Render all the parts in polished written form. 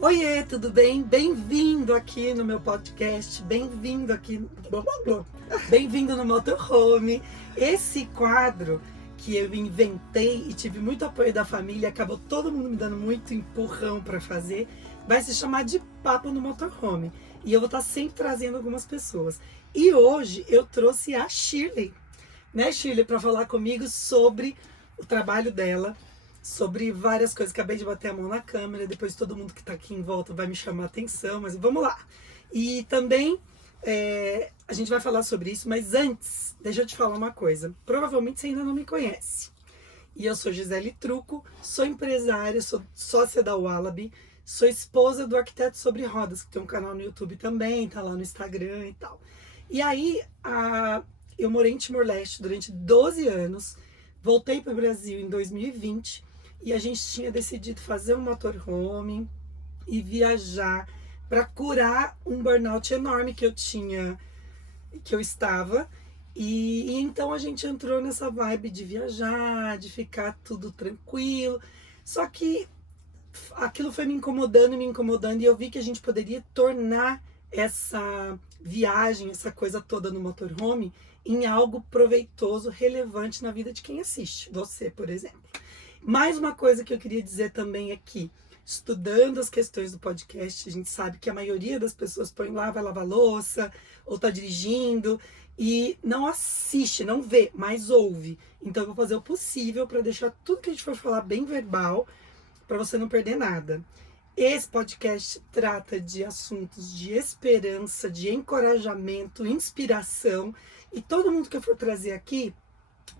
Oiê, tudo bem? Bem-vindo aqui no meu podcast, bem-vindo aqui, bem-vindo no Motorhome. Esse quadro que eu inventei e tive muito apoio da família, acabou todo mundo me dando muito empurrão para fazer, vai se chamar de Papo no Motorhome. E eu vou estar sempre trazendo algumas pessoas. E hoje eu trouxe a Shirley, né, Shirley, para falar comigo sobre o trabalho dela, sobre várias coisas. Acabei de bater a mão na câmera, depois todo mundo que está aqui em volta vai me chamar a atenção, mas vamos lá. E também a gente vai falar sobre isso, mas antes, deixa eu te falar uma coisa. Provavelmente você ainda não me conhece. E eu sou Gisele Truco, sou empresária, sou sócia da Wallaby, sou esposa do Arquiteto Sobre Rodas, que tem um canal no YouTube também, tá lá no Instagram e tal. E aí, eu morei em Timor-Leste durante 12 anos, voltei para o Brasil em 2020 e a gente tinha decidido fazer um motorhome e viajar para curar um burnout enorme que eu estava. E então a gente entrou nessa vibe de viajar, de ficar tudo tranquilo. Só que aquilo foi me incomodando, e eu vi que a gente poderia tornar essa viagem, essa coisa toda no motorhome, em algo proveitoso, relevante na vida de quem assiste, você, por exemplo. Mais uma coisa que eu queria dizer também é que, estudando as questões do podcast, a gente sabe que a maioria das pessoas põe lá, vai lavar louça, ou tá dirigindo, e não assiste, não vê, mas ouve. Então eu vou fazer o possível para deixar tudo que a gente for falar bem verbal, para você não perder nada. Esse podcast trata de assuntos de esperança, de encorajamento, inspiração, e todo mundo que eu for trazer aqui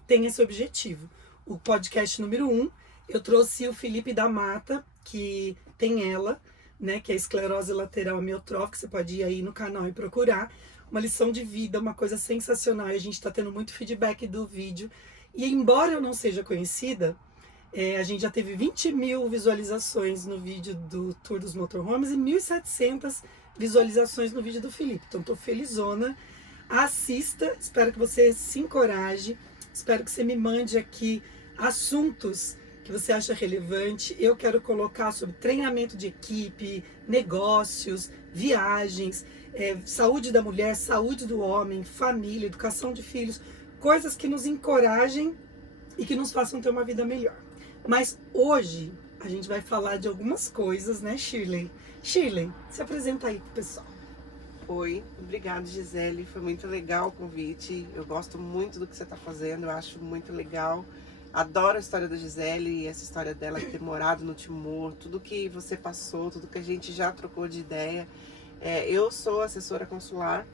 tem esse objetivo. O podcast número 1, eu trouxe o Felipe da Mata, que tem ela, né, que é esclerose lateral amiotrófica, você pode ir aí no canal e procurar. Uma lição de vida, uma coisa sensacional, a gente está tendo muito feedback do vídeo. E embora eu não seja conhecida, a gente já teve 20 mil visualizações no vídeo do Tour dos Motorhomes e 1.700 visualizações no vídeo do Felipe. Então estou felizona. Assista, espero que você se encoraje, espero que você me mande aqui assuntos que você acha relevante. Eu quero colocar sobre treinamento de equipe, negócios, viagens, saúde da mulher, saúde do homem, família, educação de filhos, coisas que nos encorajem e que nos façam ter uma vida melhor. Mas hoje a gente vai falar de algumas coisas, né, Shirley? Shirley, se apresenta aí pro pessoal. Oi, obrigada, Gisele. Foi muito legal o convite. Eu gosto muito do que você está fazendo, eu acho muito legal. Adoro a história da Gisele e essa história dela de ter morado no Timor, tudo que você passou, tudo que a gente já trocou de ideia. Eu sou assessora consular,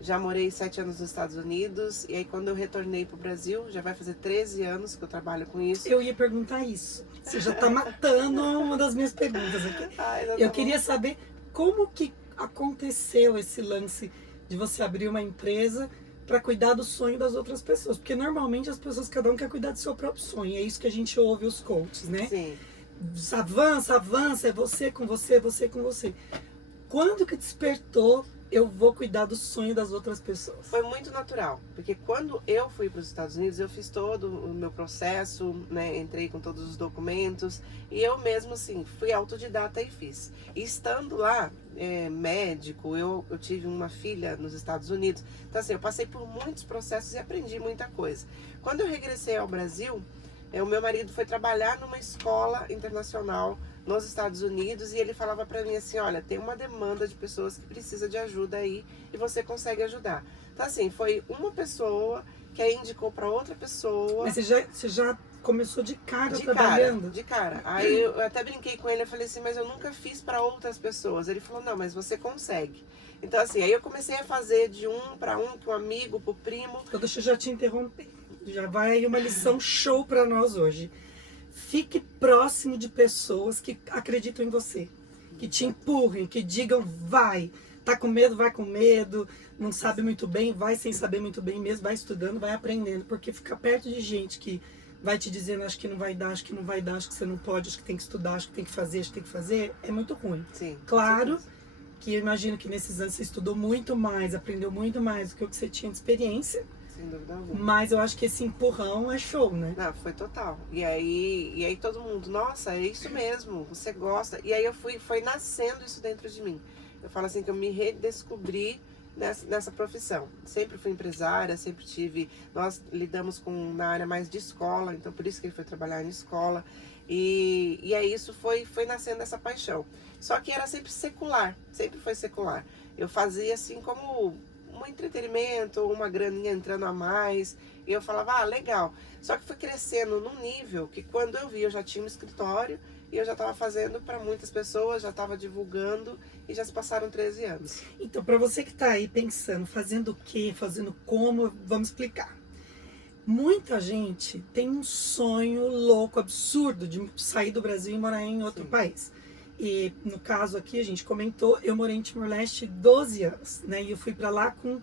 já morei 7 anos nos Estados Unidos, e aí quando eu retornei para o Brasil, já vai fazer 13 anos que eu trabalho com isso. Eu ia perguntar isso. Você já está matando uma das minhas perguntas aqui. Eu queria saber como que aconteceu esse lance de você abrir uma empresa para cuidar do sonho das outras pessoas. Porque normalmente as pessoas, cada um quer cuidar do seu próprio sonho. É isso que a gente ouve os coaches, né? Sim. Avança, avança, é você com você, você com você. Quando que despertou, eu vou cuidar do sonho das outras pessoas? Foi muito natural, porque quando eu fui para os Estados Unidos, eu fiz todo o meu processo, né, entrei com todos os documentos, e eu mesmo, assim, fui autodidata e fiz. E estando lá, médico, eu tive uma filha nos Estados Unidos, então assim, eu passei por muitos processos e aprendi muita coisa. Quando eu regressei ao Brasil, o meu marido foi trabalhar numa escola internacional nos Estados Unidos, e ele falava pra mim assim, olha, tem uma demanda de pessoas que precisa de ajuda aí e você consegue ajudar. Então assim, foi uma pessoa que aí indicou pra outra pessoa. Mas você já começou de cara trabalhando? De cara. Aí eu até brinquei com ele, eu falei assim, mas eu nunca fiz pra outras pessoas. Ele falou, não, mas você consegue. Então assim, aí eu comecei a fazer de um pra um, com um amigo, pro primo. Então deixa eu já te interromper. Já vai aí uma lição show pra nós hoje. Fique próximo de pessoas que acreditam em você, que te empurrem, que digam vai, tá com medo, vai com medo, não sabe muito bem, vai sem saber muito bem mesmo, vai estudando, vai aprendendo, porque ficar perto de gente que vai te dizendo acho que não vai dar, acho que não vai dar, acho que você não pode, acho que tem que estudar, acho que tem que fazer, acho que tem que fazer, é muito ruim. Sim, claro que eu imagino que nesses anos você estudou muito mais, aprendeu muito mais do que o que você tinha de experiência. Sem dúvida alguma. Mas eu acho que esse empurrão é show, né? Não, foi total. E aí todo mundo, nossa, é isso mesmo, você gosta. E aí foi nascendo isso dentro de mim. Eu falo assim que eu me redescobri nessa profissão. Sempre fui empresária, sempre tive. Nós lidamos na área mais de escola, então por isso que ele foi trabalhar em escola. E aí isso foi nascendo essa paixão. Só que era sempre secular, sempre foi secular. Eu fazia assim como um entretenimento, uma graninha entrando a mais. E eu falava, legal. Só que foi crescendo num nível que quando eu vi, eu já tinha um escritório e eu já estava fazendo para muitas pessoas, já estava divulgando e já se passaram 13 anos. Então, para você que está aí pensando, fazendo o quê, fazendo como, vamos explicar. Muita gente tem um sonho louco, absurdo de sair do Brasil e morar em outro país. E no caso aqui, a gente comentou, eu morei em Timor-Leste 12 anos, né? E eu fui para lá com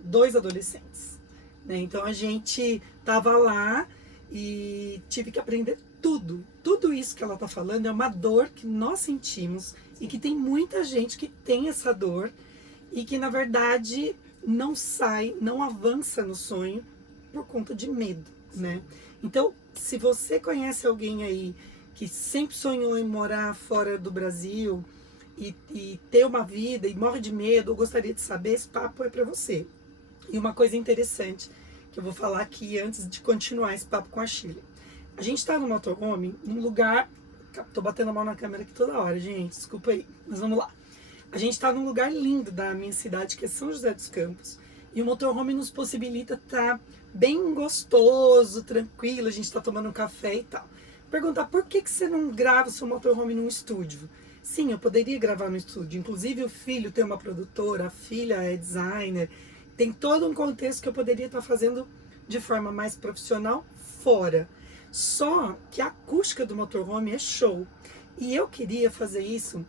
2 adolescentes, né? Então a gente tava lá e tive que aprender tudo. Tudo isso que ela tá falando é uma dor que nós sentimos e que tem muita gente que tem essa dor e que na verdade não sai, não avança no sonho por conta de medo, né? Então, se você conhece alguém aí que sempre sonhou em morar fora do Brasil e ter uma vida e morre de medo ou gostaria de saber, esse papo é para você. E uma coisa interessante que eu vou falar aqui antes de continuar esse papo com a Shirley. A gente está no motorhome, num lugar... Tô batendo a mão na câmera aqui toda hora, gente, desculpa aí, mas vamos lá. A gente está num lugar lindo da minha cidade, que é São José dos Campos. E o motorhome nos possibilita estar bem gostoso, tranquilo, a gente está tomando um café e tal. Perguntar, por que você não grava o seu motorhome num estúdio? Sim, eu poderia gravar no estúdio. Inclusive, o filho tem uma produtora, a filha é designer. Tem todo um contexto que eu poderia estar fazendo de forma mais profissional fora. Só que a acústica do motorhome é show. E eu queria fazer isso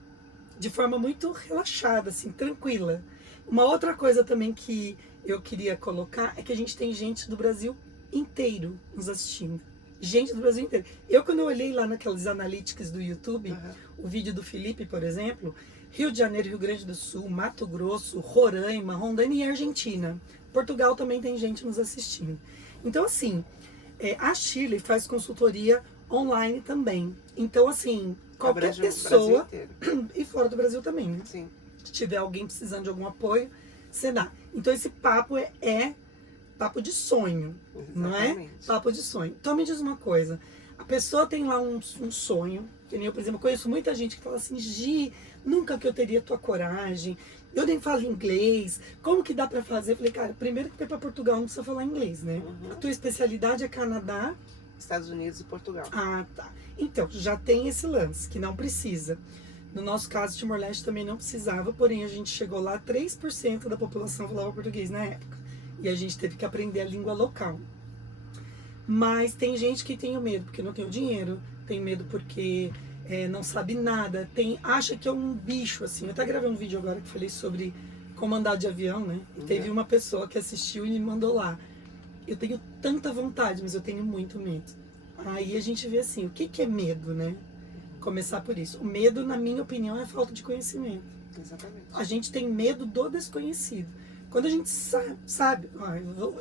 de forma muito relaxada, assim, tranquila. Uma outra coisa também que eu queria colocar é que a gente tem gente do Brasil inteiro nos assistindo. Gente do Brasil inteiro. Quando eu olhei lá naqueles analytics do YouTube, o vídeo do Felipe, por exemplo, Rio de Janeiro, Rio Grande do Sul, Mato Grosso, Roraima, Rondônia e Argentina. Portugal também tem gente nos assistindo. Então, assim, a Shirley faz consultoria online também. Então, assim, qualquer pessoa, e fora do Brasil também, né? Sim. Se tiver alguém precisando de algum apoio, você dá. Então, esse papo é papo de sonho, não é? Papo de sonho. Então me diz uma coisa, a pessoa tem lá um sonho, que nem eu, por exemplo, conheço muita gente que fala assim, Gi, nunca que eu teria tua coragem, eu nem falo inglês, como que dá pra fazer? Eu falei, cara, primeiro que pra Portugal não precisa falar inglês, né? A tua especialidade é Canadá, Estados Unidos e Portugal. Ah, tá. Então, já tem esse lance, que não precisa. No nosso caso, Timor-Leste também não precisava, porém a gente chegou lá, 3% da população falava português na época. E a gente teve que aprender a língua local. Mas tem gente que tem medo porque não tem o dinheiro, tem medo porque não sabe nada, acha que é um bicho, assim. Eu até gravei um vídeo agora que falei sobre como andar de avião, né? E teve uma pessoa que assistiu e me mandou lá. Eu tenho tanta vontade, mas eu tenho muito medo. Aí a gente vê assim, o que é medo, né? Começar por isso. O medo, na minha opinião, é falta de conhecimento. Exatamente. A gente tem medo do desconhecido. Quando a gente sabe...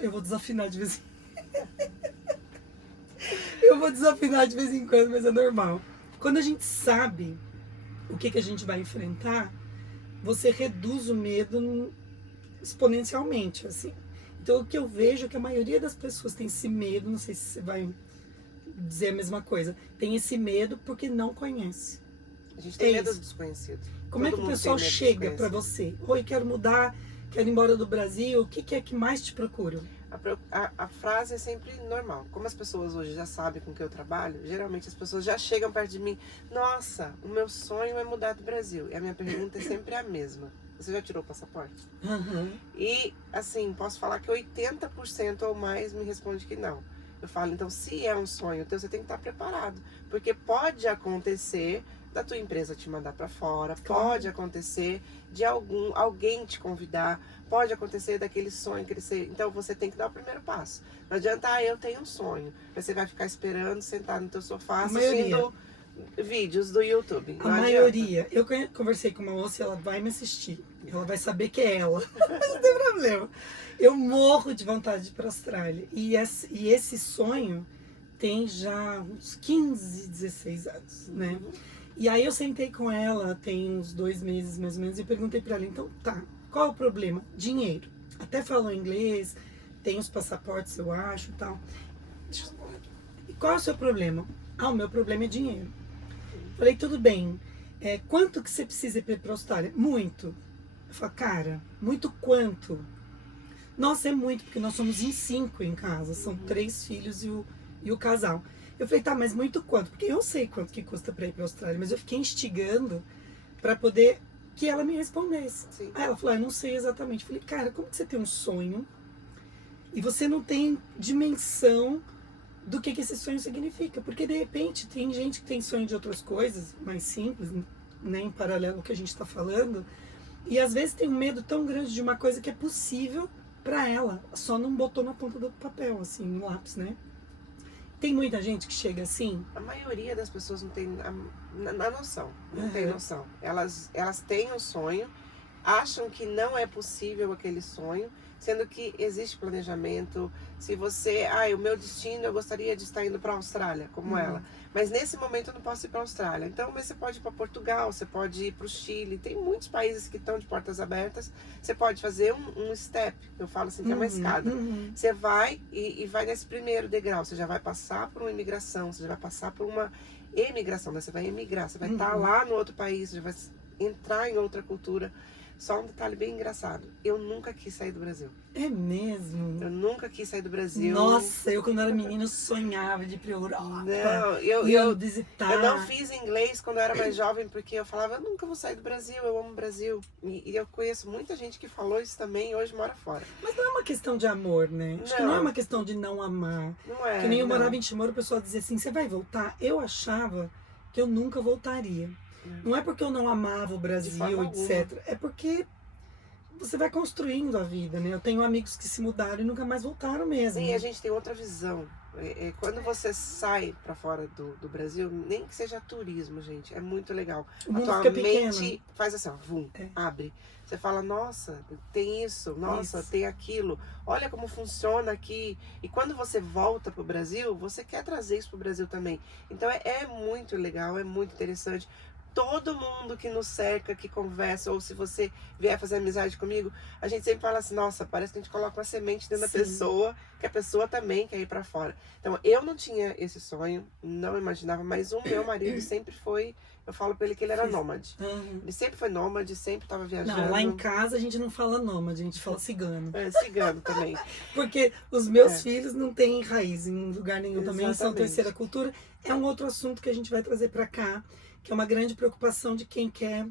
eu vou desafinar de vez em eu vou desafinar de vez em quando, mas é normal. Quando a gente sabe o que a gente vai enfrentar, você reduz o medo exponencialmente, assim. Então, o que eu vejo é que a maioria das pessoas tem esse medo, não sei se você vai dizer a mesma coisa, tem esse medo porque não conhece. A gente tem medo do desconhecido. Como é que o pessoal chega para você? Oi, quero mudar, quero ir embora do Brasil, o que é que mais te procuram? A frase é sempre normal. Como as pessoas hoje já sabem com que eu trabalho, geralmente as pessoas já chegam perto de mim. Nossa, o meu sonho é mudar do Brasil. E a minha pergunta é sempre a mesma. Você já tirou o passaporte? E, assim, posso falar que 80% ou mais me responde que não. Eu falo, então, se é um sonho teu, você tem que estar preparado. Porque pode acontecer da tua empresa te mandar para fora, pode acontecer de alguém te convidar, pode acontecer daquele sonho crescer. Então você tem que dar o primeiro passo. Não adianta, eu tenho um sonho. Você vai ficar esperando, sentado no teu sofá, assistindo vídeos do YouTube. A não maioria. Eu conversei com uma moça e ela vai me assistir. Ela vai saber que é ela. Não tem problema. Eu morro de vontade de ir para a Austrália. E esse sonho tem já uns 15, 16 anos, né? Uhum. E aí eu sentei com ela, tem uns 2 meses mais ou menos, e perguntei para ela, então tá, qual é o problema? Dinheiro. Até falou inglês, tem os passaportes, eu acho, e tal. Deixa eu falar aqui. E qual é o seu problema? Ah, o meu problema é dinheiro. Falei, tudo bem. Quanto que você precisa ir para a Austrália? Muito. Eu falei, cara, muito quanto? Nossa, é muito, porque nós somos em 5 em casa. São 3 filhos e o casal. Eu falei, tá, mas muito quanto? Porque eu sei quanto que custa para ir para a Austrália, mas eu fiquei instigando para poder que ela me respondesse. Sim. Aí ela falou, eu não sei exatamente. Eu falei, cara, como que você tem um sonho e você não tem dimensão do que esse sonho significa? Porque de repente tem gente que tem sonho de outras coisas mais simples, né, em paralelo ao que a gente está falando, e às vezes tem um medo tão grande de uma coisa que é possível para ela, só não botou na ponta do papel, assim, no lápis, né? Tem muita gente que chega assim. A maioria das pessoas não tem a noção, não tem Uhum. noção. Elas têm um sonho, acham que não é possível aquele sonho, sendo que existe planejamento. Se você, o meu destino, eu gostaria de estar indo para a Austrália, como Uhum. ela. Mas nesse momento eu não posso ir para a Austrália. Então, mas você pode ir para Portugal, você pode ir para o Chile. Tem muitos países que estão de portas abertas. Você pode fazer um step, eu falo assim, que é uma escada. Uhum. Você vai e vai nesse primeiro degrau. Você já vai passar por uma imigração, você já vai passar por uma emigração. Né? Você vai emigrar, você vai estar lá no outro país, você já vai entrar em outra cultura. Só um detalhe bem engraçado. Eu nunca quis sair do Brasil. É mesmo? Eu nunca quis sair do Brasil. Nossa, eu quando era menina eu sonhava de ir pra Europa. Não, eu eu visitar. Eu não fiz inglês quando eu era mais jovem, porque eu falava, eu nunca vou sair do Brasil, eu amo o Brasil. E eu conheço muita gente que falou isso também e hoje mora fora. Mas não é uma questão de amor, né? Acho que não é uma questão de não amar. Não é. Que nem eu não. morava em Timor, o pessoal dizia assim, você vai voltar? Eu achava que eu nunca voltaria. Não é porque eu não amava o Brasil, etc. É porque você vai construindo a vida, né? Eu tenho amigos que se mudaram e nunca mais voltaram mesmo. Sim, a gente tem outra visão. Quando você sai pra fora do Brasil, nem que seja turismo, gente, é muito legal. O mundo A tua fica pequeno. mente faz assim, ó, vum, abre. Você fala, nossa, tem isso, nossa, tem aquilo. Olha como funciona aqui. E quando você volta pro Brasil, você quer trazer isso pro Brasil também. Então é muito legal, é muito interessante. Todo mundo que nos cerca, que conversa, ou se você vier fazer amizade comigo, a gente sempre fala assim, nossa, parece que a gente coloca uma semente dentro da pessoa, que a pessoa também quer ir pra fora. Então, eu não tinha esse sonho, não imaginava, mas o meu marido sempre foi, eu falo pra ele que ele era nômade. Uhum. Ele sempre foi nômade, sempre tava viajando. Não, lá em casa a gente não fala nômade, a gente fala cigano. Cigano também. Porque os meus filhos não têm raiz em lugar nenhum também, são Exatamente. terceira cultura. É um outro assunto que a gente vai trazer pra cá, que é uma grande preocupação de quem quer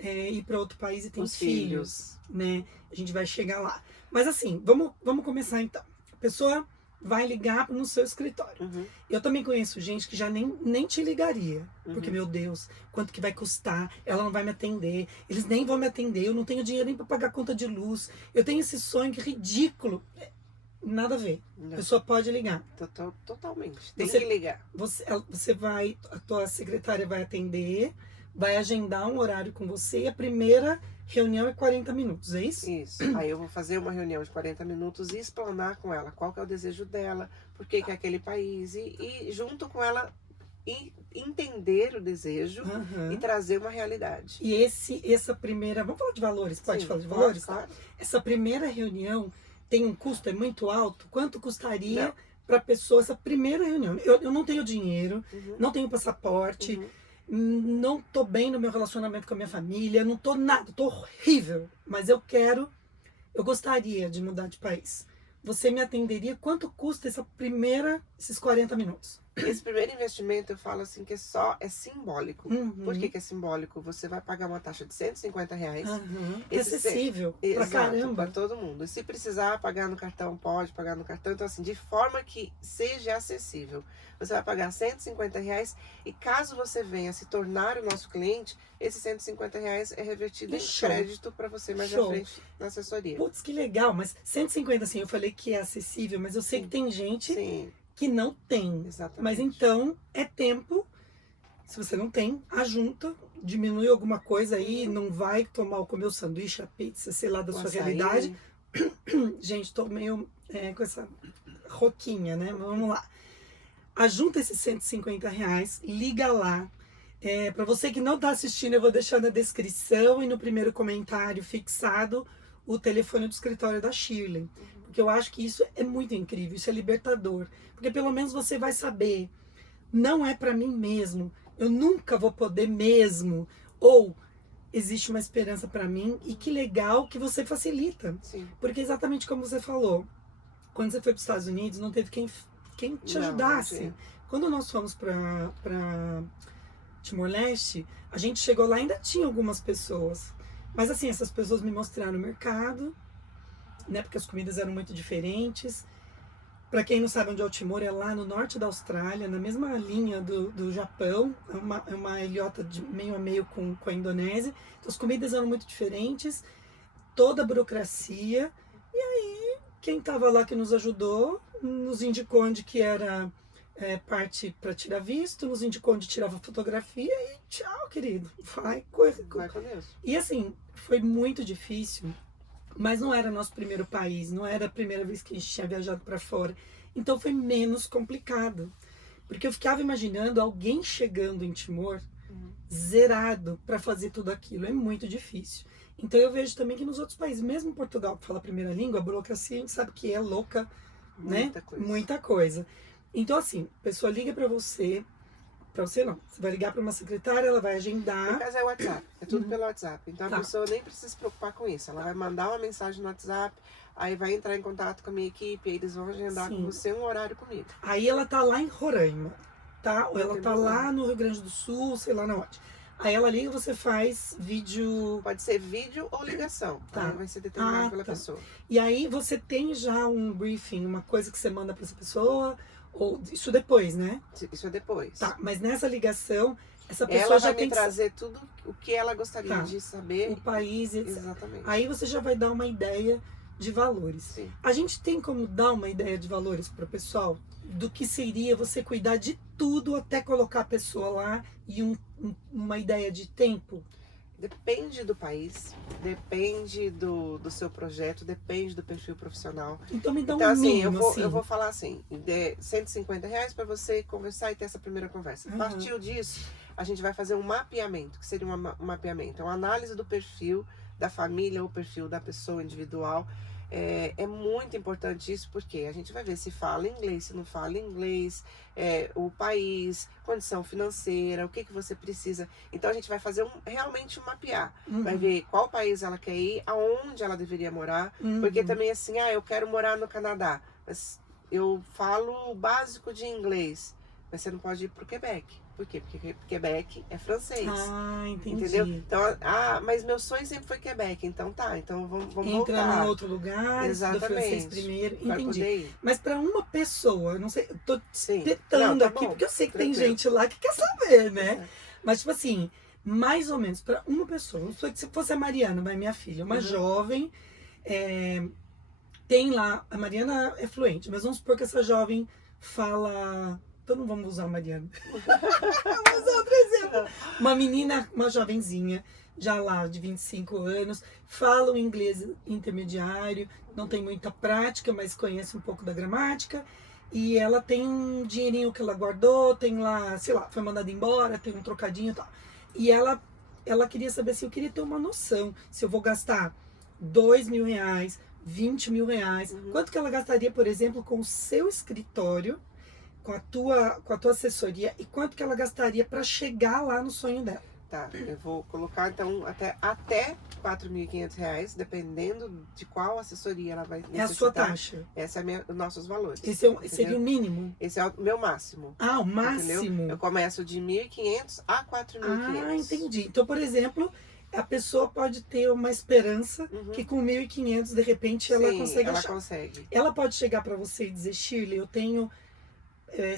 ir para outro país e tem Os filhos, né? A gente vai chegar lá. Mas assim, vamos começar então. A pessoa vai ligar no seu escritório. Uhum. Eu também conheço gente que já nem te ligaria. Porque, meu Deus, quanto que vai custar? Ela não vai me atender. Eles nem vão me atender. Eu não tenho dinheiro nem para pagar a conta de luz. Eu tenho esse sonho que é ridículo. Nada a ver. Não. A pessoa pode ligar. Totalmente. Tem Você- que ligar. Você vai, a tua secretária vai atender, vai agendar um horário com você e a primeira reunião é 40 minutos, é isso? Isso. Aí eu vou fazer uma reunião de 40 minutos e explanar com ela qual que é o desejo dela, por que que é aquele país e junto com ela entender o desejo Aham. e trazer uma realidade. E essa primeira, vamos falar de valores? Pode Sim, falar de pode, valores? claro. Essa primeira reunião tem um custo, é muito alto? Quanto custaria Não. para a pessoa essa primeira reunião? Eu não tenho dinheiro, Uhum. não tenho passaporte, Uhum. não tô bem no meu relacionamento com a minha família, não tô nada, tô horrível, mas eu gostaria de mudar de país. Você me atenderia? Quanto custa esses 40 minutos? Esse primeiro investimento eu falo assim que é simbólico. Uhum. Por que é simbólico? Você vai pagar uma taxa de R$150. Uhum. Esse Acessível pra Exato, caramba. para todo mundo. E se precisar pagar no cartão, pode pagar no cartão. Então, assim, de forma que seja acessível. Você vai pagar R$150 e caso você venha se tornar o nosso cliente, esses R$150 é revertido em Show. crédito para você mais Show. à frente na assessoria. Putz, que legal, mas 150 assim, eu falei que é acessível, mas eu sei Sim. que tem gente Sim, que não tem. exatamente. Mas então é tempo Se você não tem, ajunta, diminui alguma coisa aí, não vai tomar ou comer o sanduíche, a pizza, sei lá, da O sua açaí. realidade. Gente, tô meio com essa roquinha, né? Mas vamos lá. Ajunta esses R$ 150, liga lá. Para você que não está assistindo, eu vou deixar na descrição e no primeiro comentário fixado o telefone do escritório da Shirley. Porque eu acho que isso é muito incrível, isso é libertador. Porque pelo menos você vai saber, não é para mim mesmo, eu nunca vou poder mesmo, ou existe uma esperança para mim, e que legal que você facilita. Sim. Porque exatamente como você falou, quando você foi para os Estados Unidos, não teve quem te ajudasse. Quando nós fomos para Timor-Leste, a gente chegou lá e ainda tinha algumas pessoas. Mas assim, essas pessoas me mostraram o mercado, né? Porque as comidas eram muito diferentes. Para quem não sabe onde é o Timor, é lá no norte da Austrália, na mesma linha do Japão. É uma ilhota de meio a meio com a Indonésia. Então as comidas eram muito diferentes, toda a burocracia. E aí, quem estava lá que nos ajudou, nos indicou onde que era parte para tirar visto, nos indicou onde tirava fotografia e tchau, querido. Vai com Deus. E assim, foi muito difícil, mas não era nosso primeiro país, não era a primeira vez que a gente tinha viajado para fora. Então foi menos complicado. Porque eu ficava imaginando alguém chegando em Timor zerado para fazer tudo aquilo. É muito difícil. Então eu vejo também que nos outros países, mesmo em Portugal, que fala a primeira língua, a burocracia a gente sabe que é louca, Muita né? coisa. Muita coisa. Então assim, a pessoa liga para você não, você vai ligar para uma secretária, ela vai agendar. No caso é WhatsApp, é tudo pelo WhatsApp. Então Tá. a pessoa nem precisa se preocupar com isso. Ela vai mandar uma mensagem no WhatsApp, aí vai entrar em contato com a minha equipe, aí eles vão agendar Sim. com você um horário comigo. Aí ela tá lá em Roraima, tá? Ou Não ela tem tá problema. lá no Rio Grande do Sul, sei lá na onde. Aí ela liga e você faz vídeo. Pode ser vídeo ou ligação. Tá. Aí vai ser determinado pela tá. pessoa. E aí você tem já um briefing, uma coisa que você manda para essa pessoa, ou isso depois, né? Isso é depois. Tá, mas nessa ligação, essa pessoa Ela já vai tem me trazer tudo o que ela gostaria Tá. de saber. o país, etc. Exatamente. Aí você já vai dar uma ideia de valores. Sim. A gente tem como dar uma ideia de valores para o pessoal do que seria você cuidar de tudo até colocar a pessoa lá e uma ideia de tempo? Depende do país, depende do seu projeto, depende do perfil profissional. Então me dá Então, um assim, mínimo, eu vou falar assim, de R$ 150 para você conversar e ter essa primeira conversa. A partir disso, a gente vai fazer um mapeamento, que seria um mapeamento, uma análise do perfil da família ou perfil da pessoa individual. É muito importante isso, porque a gente vai ver se fala inglês, se não fala inglês, o país, condição financeira, o que você precisa. Então a gente vai fazer realmente um mapear. Vai ver qual país ela quer ir, aonde ela deveria morar. Porque também assim, eu quero morar no Canadá, mas eu falo o básico de inglês. Mas você não pode ir pro Quebec. Por quê? Porque Quebec é francês. Ah, entendi. Entendeu? Então, mas meu sonho sempre foi Quebec. Então tá, então vamos Entra voltar. em outro lugar, estuda francês primeiro. Vai Entendi. poder ir. Mas para uma pessoa, eu não sei, eu tô Sim. tentando Não, tá aqui, bom. porque eu sei que Tranquilo. tem gente lá que quer saber, né? Mas tipo assim, mais ou menos para uma pessoa, vamos supor que se fosse a Mariana, minha filha, uma jovem, tem lá, a Mariana é fluente, mas vamos supor que essa jovem fala... Então não vamos usar a Mariana. Vamos usar outro exemplo. Uma menina, uma jovenzinha, já lá de 25 anos, fala o inglês intermediário, não tem muita prática, mas conhece um pouco da gramática. E ela tem um dinheirinho que ela guardou, tem lá, sei lá, foi mandada embora, tem um trocadinho e tal. E ela queria saber se eu queria ter uma noção, se eu vou gastar R$ 2.000, R$ 20.000, quanto que ela gastaria, por exemplo, com o seu escritório, com a tua assessoria, e quanto que ela gastaria para chegar lá no sonho dela. Tá, eu vou colocar então até R$ 4.500, dependendo de qual assessoria ela vai necessitar. É a sua taxa. Essa é os nossos valores. Esse seria o mínimo? Esse é o meu máximo. Ah, o máximo? Entendeu? Eu começo de 1.500 a 4.500. Ah, entendi. Então, por exemplo, a pessoa pode ter uma esperança que com 1.500, de repente, ela consegue achar. Consegue. Ela pode chegar para você e dizer, Shirley, eu tenho...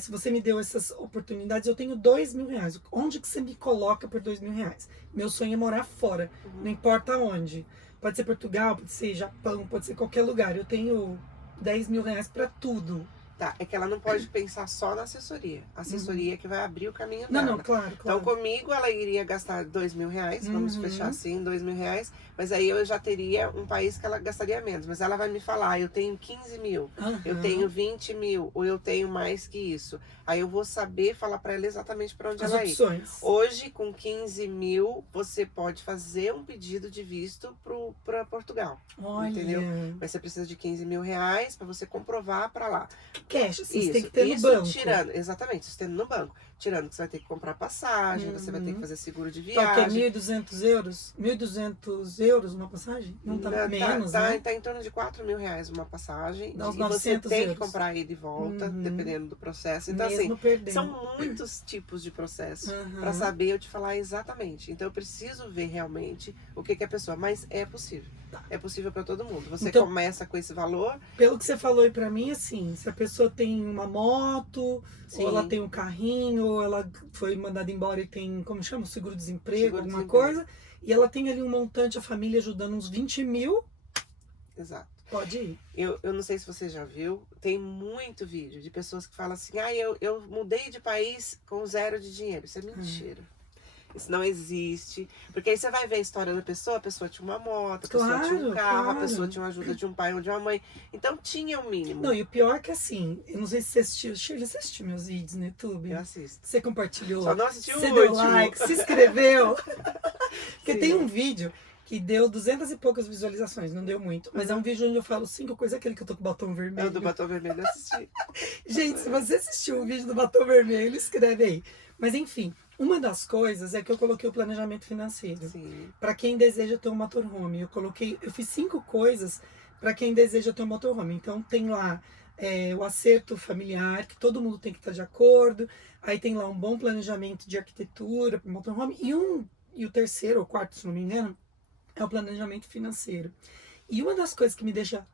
se você me deu essas oportunidades, eu tenho R$ 2.000. Onde que você me coloca por R$ 2.000? Meu sonho é morar fora, não importa onde. Pode ser Portugal, pode ser Japão, pode ser qualquer lugar. Eu tenho R$ 10.000 para tudo. Tá, é que ela não pode pensar só na assessoria. A assessoria é que vai abrir o caminho Não, dela. não, claro, Então, claro. comigo, ela iria gastar R$2.000, vamos fechar assim, R$2.000, mas aí eu já teria um país que ela gastaria menos. Mas ela vai me falar, eu tenho 15 mil, eu tenho 20 mil, ou eu tenho mais que isso. Aí eu vou saber falar para ela exatamente para onde As ela ir. opções. Hoje, com 15 mil, você pode fazer um pedido de visto para Portugal. Olha. Entendeu? Mas você precisa de R$15.000 para você comprovar para lá. Cash, assim, você tem que Isso, ter no isso banco. tirando, exatamente, isso tendo no banco. Tirando que você vai ter que comprar passagem, você vai ter que fazer seguro de Tá, que é viagem. 1.200 euros? 1.200 euros uma passagem? Não tá menos, né? Tá em torno de R$4.000 uma passagem. Dá uns E você 900 tem que euros. comprar ida e volta, dependendo do processo. Então, Mesmo assim, perdendo. são muitos tipos de processo Uhum. para saber eu te falar exatamente. Então, eu preciso ver realmente o que é a pessoa. Mas é possível. É possível para todo mundo. Você Então, começa com esse valor. Pelo que você falou aí pra mim, assim, se a pessoa tem uma moto, Sim. ou ela tem um carrinho, ou ela foi mandada embora e tem, como chama, seguro-desemprego, alguma Seguro-desemprego. coisa, e ela tem ali um montante, a família ajudando uns 20 mil, Exato. pode ir. Eu não sei se você já viu, tem muito vídeo de pessoas que falam assim, eu mudei de país com zero de dinheiro. Isso é mentira. Isso não existe. Porque aí você vai ver a história da pessoa, a pessoa tinha uma moto, a pessoa tinha um carro, claro. a pessoa tinha uma ajuda de um pai ou de uma mãe. Então tinha o mínimo. Não, e o pior é que assim, eu não sei se você assistiu, Shirley, você assistiu meus vídeos no YouTube? Eu assisto. Você compartilhou? Só não assisti o Você último. deu like, se inscreveu? Porque Sim. tem um vídeo que deu 200 e poucas visualizações, não deu muito. Mas é um vídeo onde eu falo 5 coisas, aquele que eu tô com o batom vermelho. Eu do batom vermelho eu assisti. Gente, se você assistiu o vídeo do batom vermelho, escreve aí. Mas enfim, uma das coisas é que eu coloquei o planejamento financeiro. Sim. Para quem deseja ter um motorhome. Eu fiz 5 coisas para quem deseja ter um motorhome. Então tem lá o acerto familiar, que todo mundo tem que estar de acordo. Aí tem lá um bom planejamento de arquitetura para o motorhome. E o terceiro ou quarto, se não me engano, é o planejamento financeiro. E uma das coisas que me deixa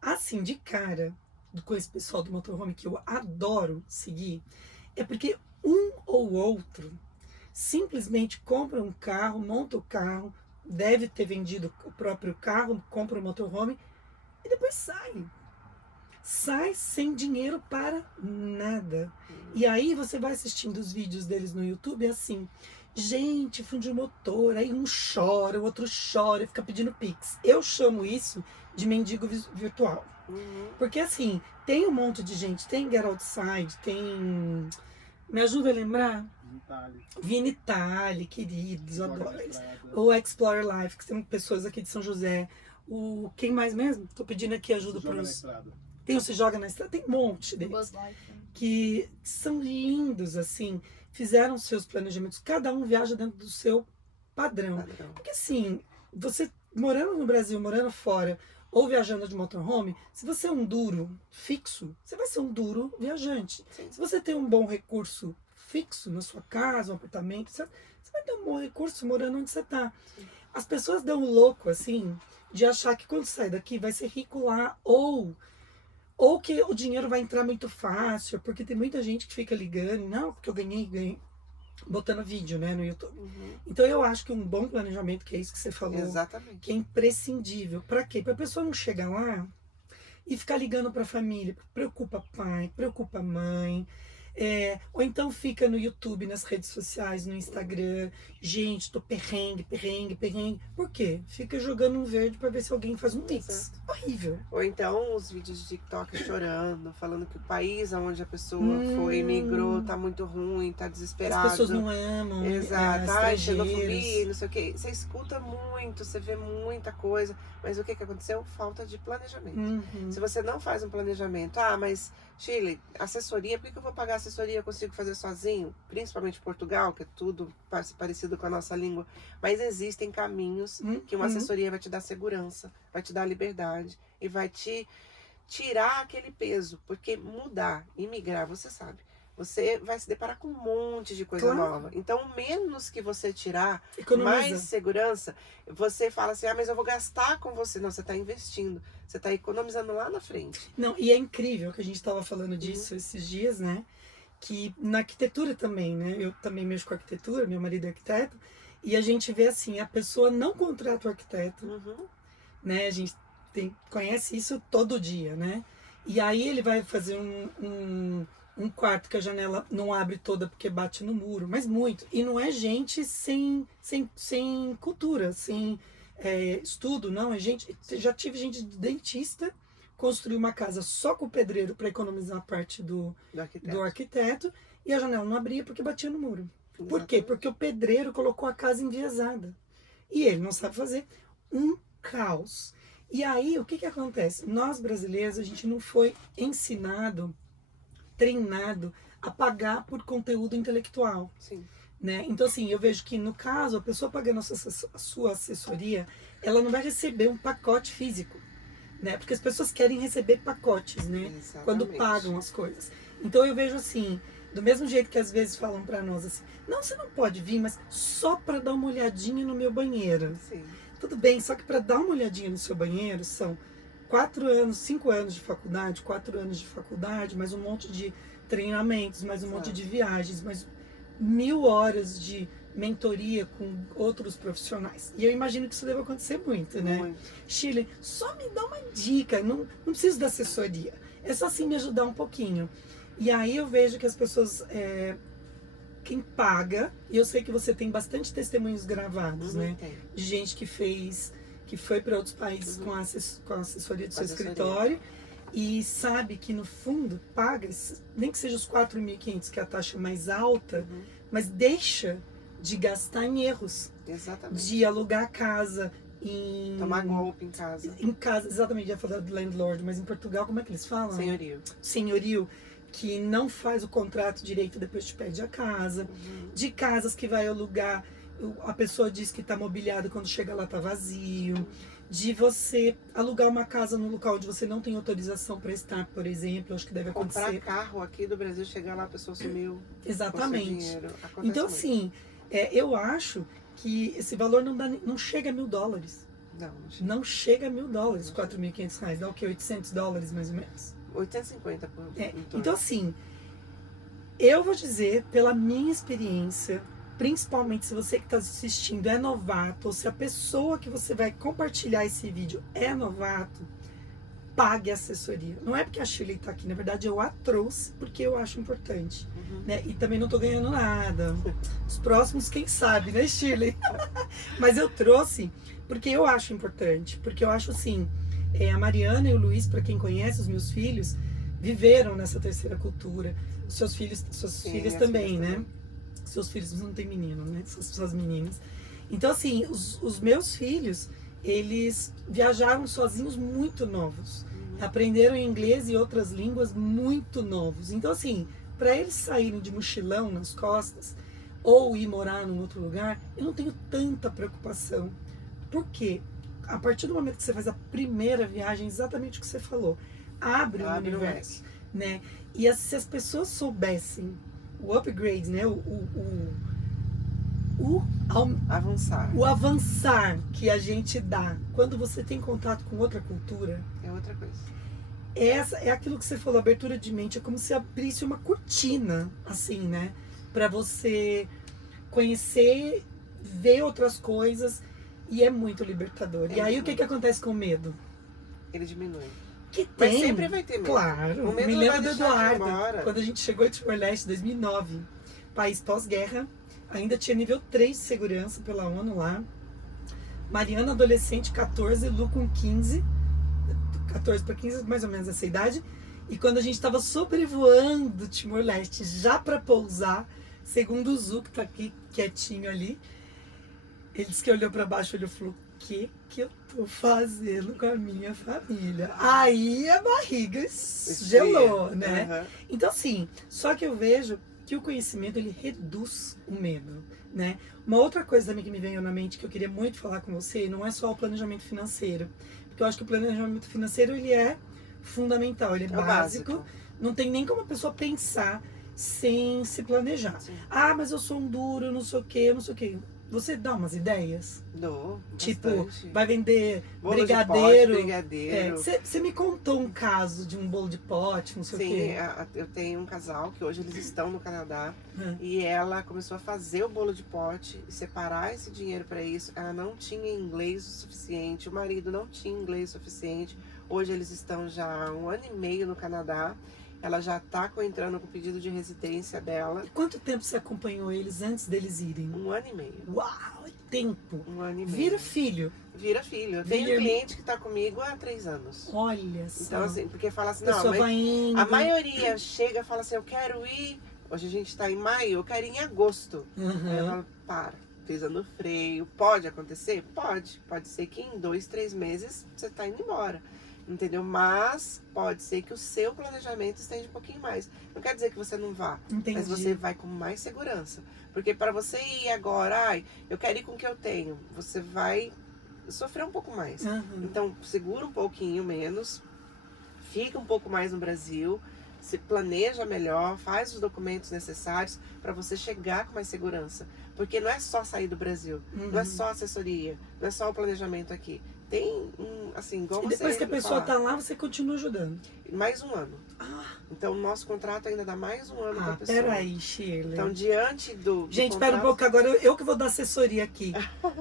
assim de cara com esse pessoal do motorhome, que eu adoro seguir, é porque um ou outro simplesmente compra um carro, monta o carro, deve ter vendido o próprio carro, compra o motorhome e depois sai. Sai sem dinheiro para nada. E aí você vai assistindo os vídeos deles no YouTube assim, gente, fundiu o motor, aí um chora, o outro chora, fica pedindo pix. Eu chamo isso de mendigo virtual. Porque assim, tem um monte de gente, tem Get Outside, tem... Me ajuda a lembrar? Vinitali, queridos, adoro eles. O Explorer Life, que tem pessoas aqui de São José. Quem mais mesmo? Tô pedindo aqui ajuda para os... Tem o Se Joga na Estrada, tem um monte deles. Que são lindos, assim, fizeram seus planejamentos. Cada um viaja dentro do seu padrão. Porque assim, você morando no Brasil, morando fora, ou viajando de motorhome, se você é um duro fixo, você vai ser um duro viajante. Sim. Se você tem um bom recurso fixo na sua casa, um apartamento, você vai ter um bom recurso morando onde você está. As pessoas dão um louco, assim, de achar que quando sai daqui vai ser rico lá, ou que o dinheiro vai entrar muito fácil, porque tem muita gente que fica ligando, não, porque eu ganhei, botando vídeo, né, no YouTube. Então eu acho que um bom planejamento, que é isso que você falou, Exatamente. que é imprescindível. Para quê? Para a pessoa não chegar lá e ficar ligando para a família, preocupa pai, preocupa mãe, ou então fica no YouTube, nas redes sociais, no Instagram, gente, tô perrengue. Por quê? Fica jogando um verde para ver se alguém faz um mix. Horrível. Ou então os vídeos de TikTok chorando, falando que o país onde a pessoa foi, migrou, tá muito ruim, tá desesperado. As pessoas não amam. Exato, xenofobia, não sei o que. Você escuta muito, você vê muita coisa, mas o que aconteceu? Falta de planejamento. Se você não faz um planejamento, mas Shirley, assessoria, por que eu vou pagar assessoria? Eu consigo fazer sozinho, principalmente Portugal, que é tudo parecido com a nossa língua. Mas existem caminhos que uma assessoria vai te dar segurança, vai te dar liberdade e vai te tirar aquele peso. Porque mudar, imigrar, você sabe, você vai se deparar com um monte de coisa nova. Então, menos que você tirar, mais segurança, você fala assim, mas eu vou gastar com você. Não, você está investindo. Você está economizando lá na frente. Não, e é incrível que a gente estava falando disso esses dias, né? Que na arquitetura também, né? Eu também mexo com arquitetura, meu marido é arquiteto, e a gente vê assim, a pessoa não contrata o arquiteto, né? A gente conhece isso todo dia, né? E aí ele vai fazer um quarto que a janela não abre toda porque bate no muro, mas muito. E não é gente sem cultura, sem estudo, não. É gente. Já tive gente de dentista construir uma casa só com o pedreiro para economizar a parte do arquiteto e a janela não abria porque batia no muro. Por quê? Porque o pedreiro colocou a casa enviesada. E ele não sabe fazer. Um caos. E aí, o que acontece? Nós brasileiros, a gente não foi ensinado, treinado a pagar por conteúdo intelectual. Sim. Né? Então, assim, eu vejo que no caso, a pessoa pagando a sua assessoria, ela não vai receber um pacote físico. Né? Porque as pessoas querem receber pacotes, né? Exatamente. Quando pagam as coisas. Então eu vejo assim, do mesmo jeito que às vezes falam pra nós assim, não, você não pode vir, mas só pra dar uma olhadinha no meu banheiro. Sim. Tudo bem, só que pra dar uma olhadinha no seu banheiro são 4 anos, 5 anos de faculdade, 4 anos de faculdade, mais um monte de treinamentos, mais um monte de viagens, mais 1000 horas de mentoria com outros profissionais. E eu imagino que isso deve acontecer muito, né? Muito. Shirley, só me dá uma dica, não preciso da assessoria. É só assim me ajudar um pouquinho. E aí eu vejo que as pessoas, quem paga, e eu sei que você tem bastante testemunhos gravados, né? Tem. De gente que foi para outros países com a assessoria do seu escritório e sabe que no fundo paga, nem que seja os 4.500, que é a taxa mais alta, mas deixa de gastar em erros. Exatamente. De alugar casa, tomar golpe em casa. Em casa, exatamente, ia falar do landlord, mas em Portugal, como é que eles falam? Senhorio. Senhorio, que não faz o contrato direito, depois te pede a casa. De casas que vai alugar, a pessoa diz que está mobiliada, quando chega lá está vazio. De você alugar uma casa no local onde você não tem autorização para estar, por exemplo, acho que deve acontecer. Comprar carro aqui do Brasil, chegar lá, a pessoa sumiu. Exatamente. Então, muito. Assim, eu acho que esse valor não chega a $1.000. Não chega a $1.000, R$4.500. Dá o quê? $800 mais ou menos? 850 por Então, assim, eu vou dizer, pela minha experiência, principalmente se você que está assistindo é novato, ou se a pessoa que você vai compartilhar esse vídeo é novato, pague a assessoria. Não é porque a Shirley está aqui, na verdade eu a trouxe porque eu acho importante. Né? E também não estou ganhando nada. Os próximos, quem sabe, né, Shirley? Mas eu trouxe porque eu acho importante. Porque eu acho assim, a Mariana e o Luiz, para quem conhece os meus filhos, viveram nessa terceira cultura. Suas filhas também, né? Seus filhos não têm menino, né? Suas meninas. Então, assim, os meus filhos, eles viajaram sozinhos muito novos. Aprenderam inglês e outras línguas muito novos. Então, assim, para eles saírem de mochilão nas costas ou ir morar num outro lugar, eu não tenho tanta preocupação. Por quê? A partir do momento que você faz a primeira viagem, exatamente o que você falou, abre o universo, né? E se as pessoas soubessem o upgrade, né? O avançar que a gente dá quando você tem contato com outra cultura. É outra coisa. É aquilo que você falou, abertura de mente, é como se abrisse uma cortina, assim, né? Pra você conhecer, ver outras coisas, e é muito libertador. E aí o que acontece com o medo? Ele diminui. Mas sempre vai ter medo. Claro. O medo Me lembro do Eduardo, quando a gente chegou em Timor-Leste em 2009, país pós-guerra, ainda tinha nível 3 de segurança pela ONU lá. Mariana, adolescente, 14, Lu com 15, 14 para 15, mais ou menos essa idade. E quando a gente estava sobrevoando Timor-Leste, já para pousar, segundo o Zu, que tá aqui quietinho ali, ele disse que olhou para baixo e falou: o que eu tô fazendo com a minha família? Aí a barriga gelou, né? Então, assim, só que eu vejo que o conhecimento, ele reduz o medo, né? Uma outra coisa também que me veio na mente, que eu queria muito falar com você, não é só o planejamento financeiro. Porque eu acho que o planejamento financeiro, ele é fundamental, ele é básico. Não tem nem como a pessoa pensar sem se planejar. Sim. Ah, mas eu sou um duro, não sei o quê, não sei o quê. Você dá umas ideias? Dou, tipo, bastante. Vai vender bolo brigadeiro. De pote, brigadeiro. Você me contou um caso de um bolo de pote, não sei o quê. Sim, eu tenho um casal que hoje eles estão no Canadá. E ela começou a fazer o bolo de pote e separar esse dinheiro para isso. Ela não tinha inglês o suficiente, o marido não tinha inglês o suficiente. Hoje eles estão já há 1 ano e meio no Canadá. Ela já está entrando com o pedido de residência dela. E quanto tempo você acompanhou eles antes deles irem? 1 ano e meio. Uau, é tempo. 1 ano e meio. Vira filho. Vira filho. Eu tenho cliente que está comigo há 3 anos. Olha só. Então, assim, porque fala assim, A pessoa não, vai indo. a maioria chega e fala assim, eu quero ir, hoje a gente está em maio, eu quero ir em agosto. Uhum. Aí eu falo, para, pisa no freio. Pode acontecer? Pode. Pode ser que em 2, 3 meses você está indo embora. Entendeu? Mas pode ser que o seu planejamento esteja um pouquinho mais. Não quer dizer que você não vá, Entendi. mas você vai com mais segurança. Porque para você ir agora, ai, eu quero ir com o que eu tenho, você vai sofrer um pouco mais. Uhum. Então, segura um pouquinho menos, fica um pouco mais no Brasil, se planeja melhor, faz os documentos necessários para você chegar com mais segurança. Porque não é só sair do Brasil, não é só assessoria, não é só o planejamento aqui. Tem, assim, igual E você depois que a pessoa falar, tá lá, você continua ajudando. mais 1 ano. Ah, Então, o nosso contrato ainda dá mais 1 ano para a pessoa. peraí, Shirley. Então, diante do Gente, contrato, pera um pouco, agora eu que vou dar assessoria aqui.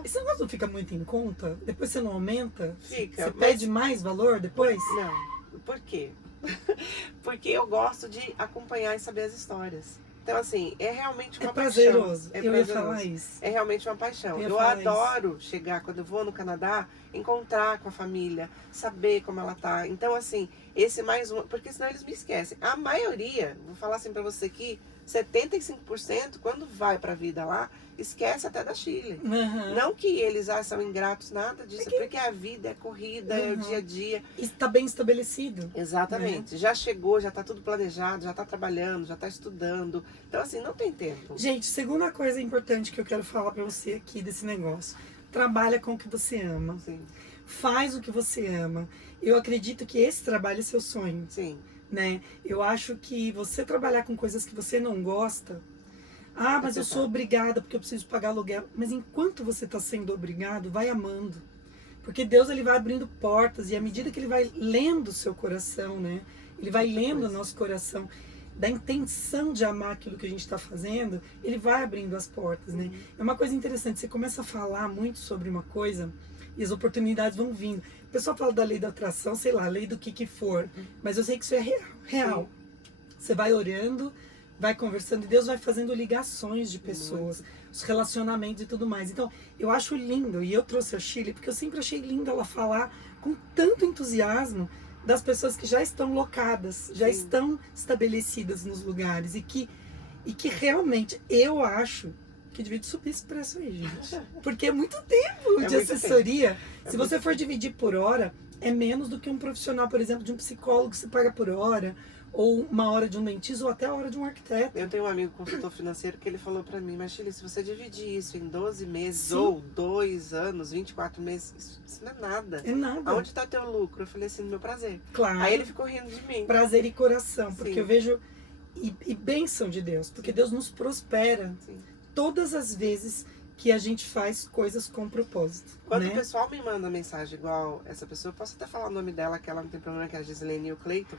Esse negócio não fica muito em conta? Depois você não aumenta? Fica, Você mas- pede mais valor depois? Não. Por quê? Porque eu gosto de acompanhar e saber as histórias. Então, assim, é realmente uma É prazeroso. paixão. Eu ia prazeroso. falar isso. É realmente uma paixão. Eu ia Eu falar adoro chegar, quando eu vou no Canadá, encontrar com a família, saber como ela tá. Então, assim, esse mais um... Porque senão eles me esquecem. A maioria, vou falar assim pra você aqui, 75%, quando vai pra vida lá, esquece até da Chile. Uhum. Não que eles são ingratos, nada disso. Porque a vida é corrida, é o Uhum. dia a dia. Está bem estabelecido. Exatamente. Já chegou, já tá tudo planejado, já tá trabalhando, já tá estudando. Então, assim, não tem tempo. Gente, segunda coisa importante que eu quero falar pra você aqui desse negócio. Trabalha com o que você ama. Sim, Faz o que você ama. Eu acredito que esse trabalho é seu sonho, sim. né? Eu acho que você trabalhar com coisas que você não gosta... Ah, mas eu sou obrigada porque eu preciso pagar aluguel. Mas enquanto você está sendo obrigado, vai amando. Porque Deus, ele vai abrindo portas. E à medida que ele vai lendo o seu coração, né? Ele vai lendo o nosso coração, da intenção de amar aquilo que a gente está fazendo, ele vai abrindo as portas, né? É uma coisa interessante, você começa a falar muito sobre uma coisa e as oportunidades vão vindo. O pessoal fala da lei da atração, sei lá, lei do que for, mas eu sei que isso é real. Você vai orando, vai conversando e Deus vai fazendo ligações de pessoas, os relacionamentos e tudo mais. Então, eu acho lindo, e eu trouxe a Shirley porque eu sempre achei lindo ela falar com tanto entusiasmo das pessoas que já estão locadas, já estão estabelecidas nos lugares e que realmente eu acho que devia subir esse preço aí, gente. Porque é muito tempo de assessoria. Se você for dividir por hora, é menos do que um profissional, por exemplo, de um psicólogo que se paga por hora, ou 1 hora de um dentista, ou até a hora de um arquiteto. Eu tenho um amigo consultor financeiro que ele falou pra mim, mas Shirley, se você dividir isso em 12 meses, Sim. ou 2 anos, 24 meses, isso não é nada. É nada. Aonde tá teu lucro? Eu falei assim, no meu prazer. Claro. Aí ele ficou rindo de mim. Prazer e coração, porque Sim. eu vejo... E bênção de Deus, porque Deus nos prospera Sim. todas as vezes que a gente faz coisas com propósito. Quando né? o pessoal me manda mensagem igual essa pessoa, eu posso até falar o nome dela, que ela não tem problema, que é a Gislaine e o Cleiton.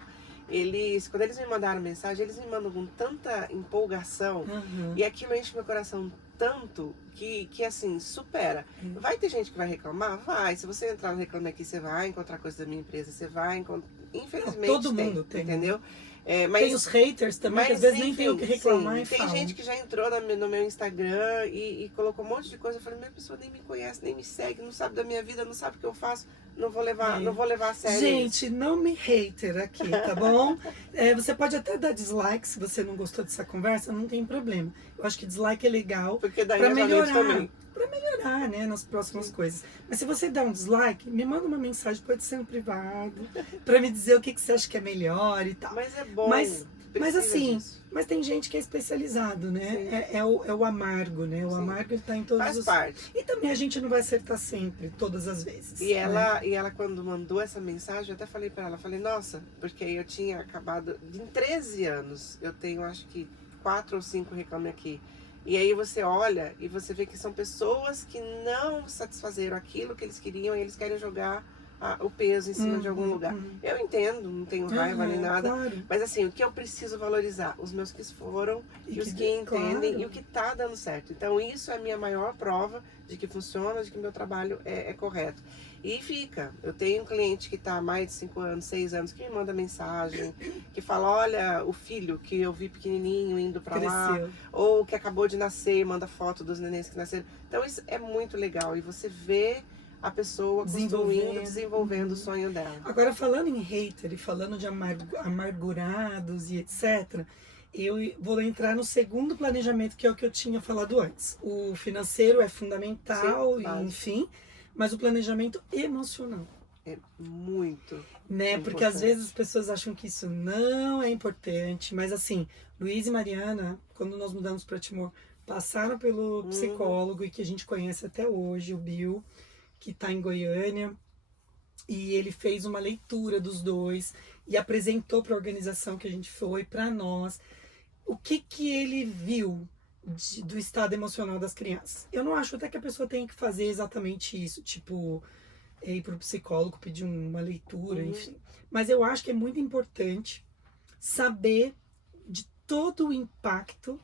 Quando eles me mandaram mensagem, eles me mandam com tanta empolgação. Uhum. E aquilo enche meu coração tanto que assim, supera. Vai ter gente que vai reclamar? Vai. Se você entrar no Reclame Aqui, você vai encontrar coisa da minha empresa, você vai encontrar. Infelizmente, Todo mundo tem. entendeu? Tem os haters também, que às vezes nem tem o que reclamar sim, e tem falam. gente que já entrou no meu Instagram e colocou um monte de coisa. Eu falei, minha pessoa nem me conhece, nem me segue, não sabe da minha vida, não sabe o que eu faço. Não vou levar a sério. Gente, não me hater aqui, tá bom? Você pode até dar dislike se você não gostou dessa conversa, não tem problema. Eu acho que dislike é legal Porque daí pra melhorar, também. pra melhorar, né, nas próximas coisas. Mas se você der um dislike, me manda uma mensagem, pode ser no privado, pra me dizer o que você acha que é melhor e tal. Mas é bom. Mas precisa assim, disso. mas tem gente que é especializado, né? É o amargo, né? O Sim. amargo ele tá em todos Faz os... parte. E também a gente não vai acertar sempre, todas as vezes. E ela, quando mandou essa mensagem, eu até falei pra ela, falei, nossa, porque eu tinha acabado, em 13 anos, eu tenho acho que 4 ou 5 Reclame Aqui. E aí você olha e você vê que são pessoas que não satisfazeram aquilo que eles queriam e eles querem jogar o peso em cima de algum lugar. Eu entendo, não tenho raiva nem nada. Claro. Mas assim, o que eu preciso valorizar? Os meus que foram e os que entendem claro. e o que tá dando certo. Então isso é a minha maior prova de que funciona, de que meu trabalho é correto. E fica. Eu tenho um cliente que está há mais de 5 anos, 6 anos, que me manda mensagem, que fala, olha, o filho que eu vi pequenininho indo para lá, ou que acabou de nascer, manda foto dos nenéns que nasceram. Então isso é muito legal. E você vê a pessoa construindo, desenvolvendo o sonho dela. Agora, falando em hater e falando de amargurados e etc., eu vou entrar no segundo planejamento, que é o que eu tinha falado antes. O financeiro é fundamental, Sim, e, enfim, mas o planejamento emocional. É muito. Né? Porque às vezes as pessoas acham que isso não é importante, mas assim, Luiz e Mariana, quando nós mudamos para Timor, passaram pelo psicólogo e que a gente conhece até hoje, o Bill, que está em Goiânia, e ele fez uma leitura dos dois e apresentou para a organização que a gente foi, para nós, o que ele viu do estado emocional das crianças. Eu não acho até que a pessoa tenha que fazer exatamente isso, tipo, ir para o psicólogo, pedir uma leitura, enfim. Mas eu acho que é muito importante saber de todo o impacto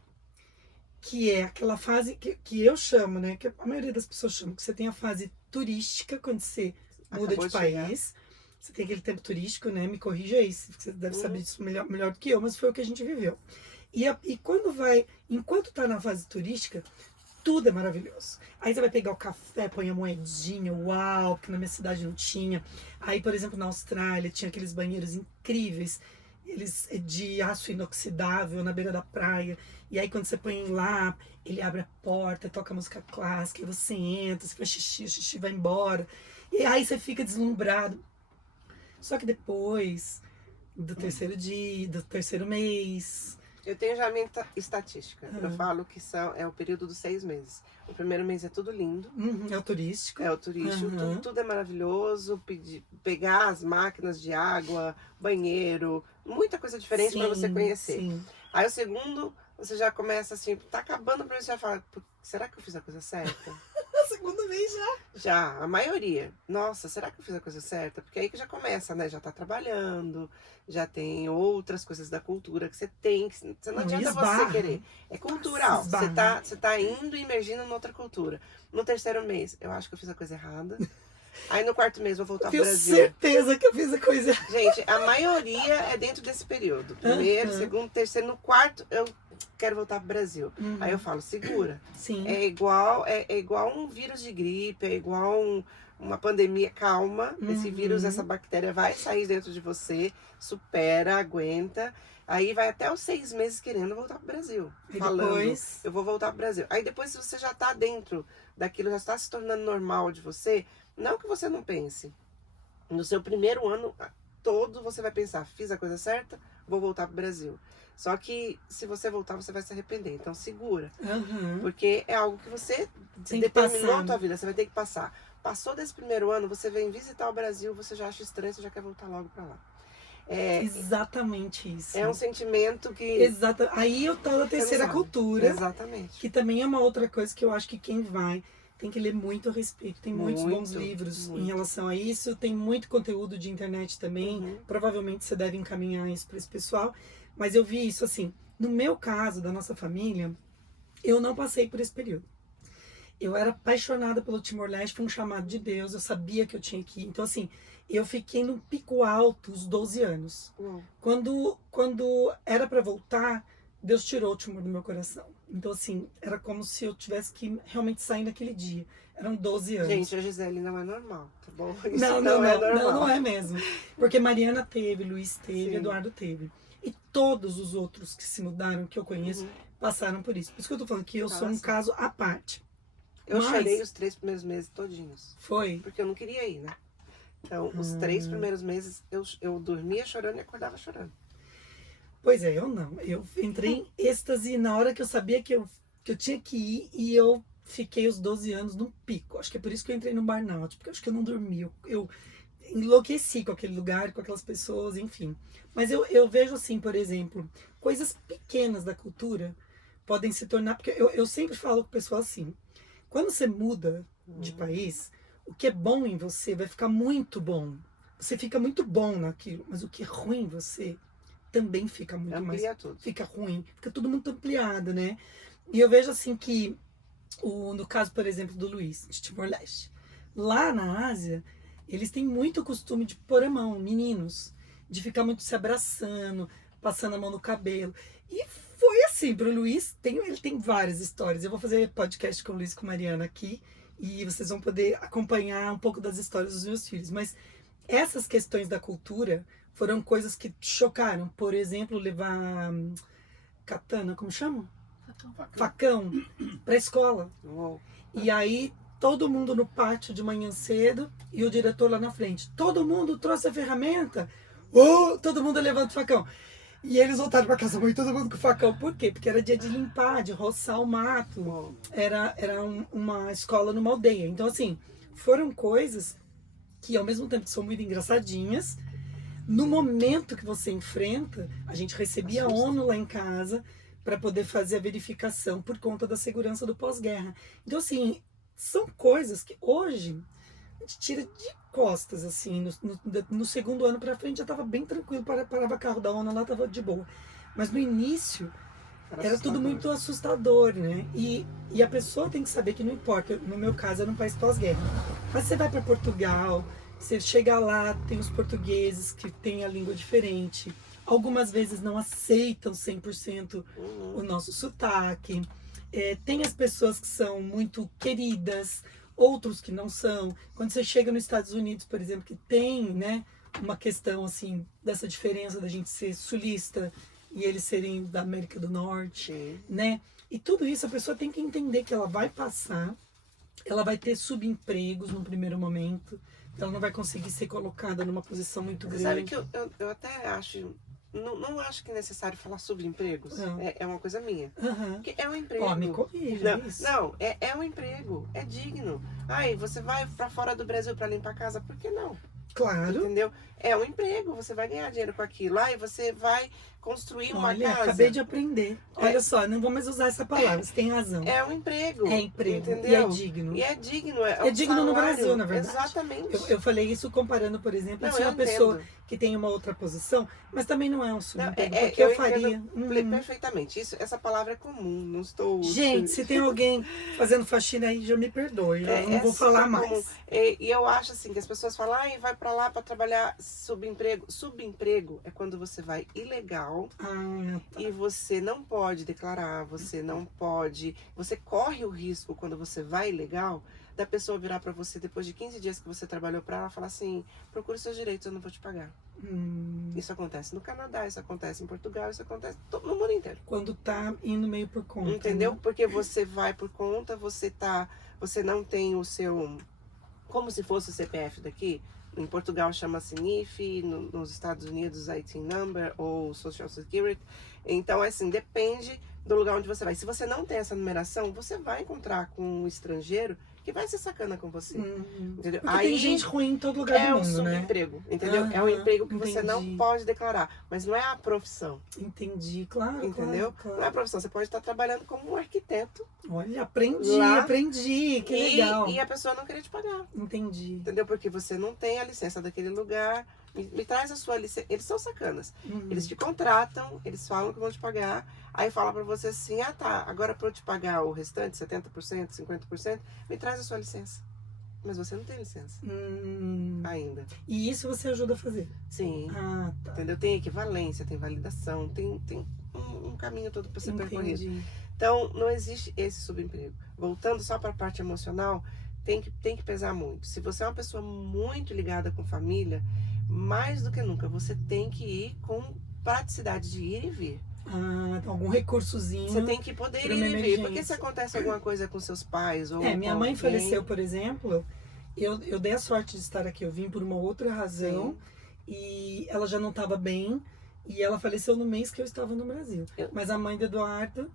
que é aquela fase que eu chamo, né? Que a maioria das pessoas chama, que você tem a fase turística, quando você muda de país. Você tem aquele tempo turístico, né? Me corrija aí, você deve saber disso melhor do que eu, mas foi o que a gente viveu. E quando enquanto tá na fase turística, tudo é maravilhoso. Aí você vai pegar o café, põe a moedinha, uau, porque na minha cidade não tinha. Aí, por exemplo, na Austrália, tinha aqueles banheiros incríveis, eles de aço inoxidável na beira da praia. E aí, quando você põe lá, ele abre a porta, toca música clássica, e você entra, você faz xixi, o xixi vai embora. E aí você fica deslumbrado. Só que depois do terceiro dia, do terceiro mês... Eu tenho já a minha estatística. Eu falo que é o período dos 6 meses. O primeiro mês é tudo lindo. É o turístico. É o turístico. Tudo é maravilhoso. Pegar as máquinas de água, banheiro, muita coisa diferente para você conhecer. Sim. Aí o segundo, você já começa assim, tá acabando pra você já falar, será que eu fiz a coisa certa? O segundo mês já? Já, a maioria. Nossa, será que eu fiz a coisa certa? Porque aí que já começa, né? Já tá trabalhando, já tem outras coisas da cultura que você tem. Você não adianta você querer. É cultural. Você tá indo e imergindo em outra cultura. No terceiro mês, eu acho que eu fiz a coisa errada. Aí no quarto mês eu vou voltar pro Brasil. Tenho certeza que eu fiz a coisa errada. Gente, a maioria é dentro desse período. Primeiro, segundo, terceiro, no quarto eu quero voltar pro Brasil. Aí eu falo, segura. Sim. É igual um vírus de gripe, é igual uma pandemia. Calma, esse vírus, essa bactéria vai sair dentro de você, supera, aguenta. Aí vai até os 6 meses querendo voltar pro Brasil. E falando, depois... eu vou voltar pro Brasil. Aí depois, se você já tá dentro daquilo, já está se tornando normal de você, não que você não pense. No seu primeiro ano todo, você vai pensar, fiz a coisa certa, vou voltar pro Brasil. Só que se você voltar, você vai se arrepender. Então segura. Porque é algo que você determinou a tua vida, você vai ter que passar. Passou desse primeiro ano, você vem visitar o Brasil, você já acha estranho, você já quer voltar logo pra lá. Exatamente isso. É um sentimento que... Aí eu tô na terceira cultura. Exatamente. Que também é uma outra coisa que eu acho que quem vai tem que ler muito a respeito. Tem muitos bons livros em relação a isso. Tem muito conteúdo de internet também. Provavelmente você deve encaminhar isso para esse pessoal. Mas eu vi isso assim. No meu caso, da nossa família, eu não passei por esse período. Eu era apaixonada pelo Timor-Leste, foi um chamado de Deus. Eu sabia que eu tinha que ir. Então, assim, eu fiquei no pico alto os 12 anos. Quando era para voltar, Deus tirou o Timor do meu coração. Então, assim, era como se eu tivesse que realmente sair naquele dia. Eram 12 anos. Gente, a Gisele não é normal, tá bom? Isso não é normal. Não é mesmo. Porque Mariana teve, Luiz teve, Eduardo teve. E todos os outros que se mudaram, que eu conheço, passaram por isso. Por isso que eu tô falando que eu sou um caso à parte. Eu chorei os 3 primeiros meses todinhos. Foi? Porque eu não queria ir, né? Então, os 3 primeiros meses, eu dormia chorando e acordava chorando. Pois é, eu não. Eu entrei em êxtase na hora que eu sabia que eu tinha que ir e eu fiquei os 12 anos num pico. Acho que é por isso que eu entrei no burnout, porque acho que eu não dormi. Eu enlouqueci com aquele lugar, com aquelas pessoas, enfim. Mas eu vejo assim, por exemplo, coisas pequenas da cultura podem se tornar... Porque eu sempre falo com o pessoal assim, quando você muda de país, o o que é bom em você vai ficar muito bom. Você fica muito bom naquilo, mas o que é ruim em você também fica muito mais. Amplia tudo. Fica ruim, fica tudo muito ampliado, né? E eu vejo assim que, no caso, por exemplo, do Luiz, de Timor-Leste, lá na Ásia, eles têm muito costume de pôr a mão, meninos, de ficar muito se abraçando, passando a mão no cabelo. E foi assim, pro Luiz, ele tem várias histórias. Eu vou fazer podcast com o Luiz e com a Mariana aqui, e vocês vão poder acompanhar um pouco das histórias dos meus filhos. Mas essas questões da cultura foram coisas que chocaram. Por exemplo, levar katana, como chama? Facão para a escola. Uou. E aí todo mundo no pátio de manhã cedo e o diretor lá na frente. Todo mundo trouxe a ferramenta. Todo mundo levanta o facão. E eles voltaram para casa, mãe, todo mundo com o facão. Por quê? Porque era dia de limpar, de roçar o mato. Uou. Era uma escola numa aldeia. Então, assim, foram coisas que ao mesmo tempo que são muito engraçadinhas, no momento que você enfrenta, a gente recebia a ONU lá em casa para poder fazer a verificação por conta da segurança do pós-guerra. Então, assim, são coisas que hoje a gente tira de costas, assim, no segundo ano para frente já estava bem tranquilo, parava carro da ONU lá, estava de boa. Mas no início era tudo muito assustador, né? E a pessoa tem que saber que não importa, no meu caso era um país pós-guerra, mas você vai para Portugal, você chega lá, tem os portugueses que têm a língua diferente, algumas vezes não aceitam 100% o nosso sotaque, tem as pessoas que são muito queridas, outros que não são. Quando você chega nos Estados Unidos, por exemplo, que tem, né, uma questão assim dessa diferença da gente ser sulista e eles serem da América do Norte, Sim. né? E tudo isso a pessoa tem que entender que ela vai passar, ela vai ter subempregos no primeiro momento, ela não vai conseguir ser colocada numa posição muito grande. Sabe que eu até acho, não acho que é necessário falar sobre empregos, é uma coisa minha. Porque é um emprego. Ó, me corrija, isso. Não, é um emprego, é digno. Ai, você vai pra fora do Brasil pra limpar a casa, por que não? Claro. Entendeu? É um emprego, você vai ganhar dinheiro com aquilo. Aí você vai construir uma Olha, casa. acabei de aprender. Olha só, não vou mais usar essa palavra, você tem razão. É um emprego. É emprego. Entendeu? E é digno. E é digno. É digno salário. no Brasil, na verdade. Exatamente. Eu falei isso comparando, por exemplo, se eu uma pessoa entendo. que tem uma outra posição, mas também não é um subemprego, Não, porque eu entendo faria. perfeitamente. Essa palavra é comum, não estou... Gente, se tem alguém fazendo faxina aí, já me perdoe, eu não vou falar mais. Comum. E eu acho assim, que as pessoas falam, vai pra lá pra trabalhar subemprego. Subemprego é quando você vai ilegal e você não pode declarar, você não pode... Você corre o risco, quando você vai ilegal, da pessoa virar pra você depois de 15 dias que você trabalhou pra ela, falar assim, procure seus direitos, eu não vou te pagar. Isso acontece no Canadá, isso acontece em Portugal, isso acontece no mundo inteiro. Quando tá indo meio por conta. Entendeu? Né? Porque você vai por conta, você não tem o seu... Como se fosse o CPF daqui. Em Portugal chama-se NIF, nos Estados Unidos IT Number ou Social Security. Então, assim, depende do lugar onde você vai. Se você não tem essa numeração, você vai encontrar com um estrangeiro que vai ser sacana com você. Entendeu? Porque tem gente ruim em todo lugar do mundo, né? É um subemprego, entendeu? É um emprego que você não pode declarar, mas não é a profissão. Entendi, claro. Entendeu? Claro. Não é a profissão, você pode estar trabalhando como um arquiteto. Olha, aprendi, que legal. E a pessoa não queria te pagar. Entendi. Entendeu? Porque você não tem a licença daquele lugar. Me traz a sua licença. Eles são sacanas. Eles te contratam, eles falam que vão te pagar. Aí fala pra você assim, tá, agora pra eu te pagar o restante, 70%, 50%, me traz a sua licença. Mas você não tem licença. Ainda. E isso você ajuda a fazer? Sim. Tá. Entendeu? Tem equivalência, tem validação, tem um caminho todo pra ser percorrido. Entendi. Então, não existe esse subemprego. Voltando só para a parte emocional, tem que pesar muito. Se você é uma pessoa muito ligada com família, mais do que nunca, você tem que ir com praticidade de ir e vir. Algum recursozinho. Você tem que poder ir e vir. Porque se acontece alguma coisa com seus pais ou minha mãe faleceu, por exemplo, eu dei a sorte de estar aqui. Eu vim por uma outra razão. Sim. E ela já não estava bem. E ela faleceu no mês que eu estava no Brasil. Mas a mãe do Eduardo...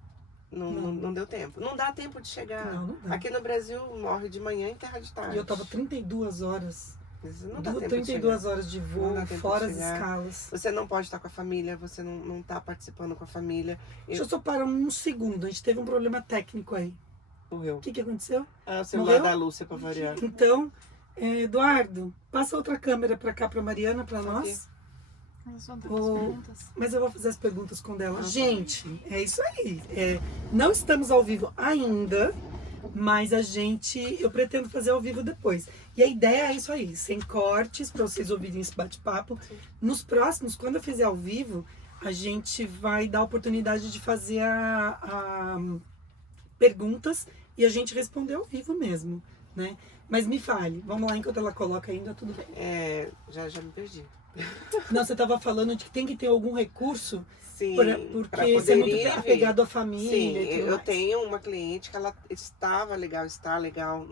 Não deu tempo. Não dá tempo de chegar. Não dá. Aqui no Brasil, morre de manhã e enterra de tarde. E eu tava 32 horas. Não dá tempo 32 horas de voo, fora as chegar. escalas. Você não pode estar com a família, você não tá participando com a família. Deixa eu só parar um segundo. A gente teve um problema técnico aí. Morreu. O que aconteceu? O celular da Lúcia, pra variar. Então, Eduardo, passa outra câmera pra cá, pra Mariana, pra nós. Mas só tem umas perguntas. Mas eu vou fazer as perguntas com dela. Ah, Gente, é isso aí. Não estamos ao vivo ainda, mas eu pretendo fazer ao vivo depois. E a ideia é isso aí, sem cortes, para vocês ouvirem esse bate-papo. Nos próximos, quando eu fizer ao vivo, a gente vai dar a oportunidade de fazer perguntas e a gente responder ao vivo mesmo, né? Mas me fale, vamos lá, enquanto ela coloca ainda, tudo bem. Já me perdi. Não, você estava falando de que tem que ter algum recurso. Sim, Porque você é muito apegado à família. Sim, e tudo eu mais. tenho uma cliente que ela está legal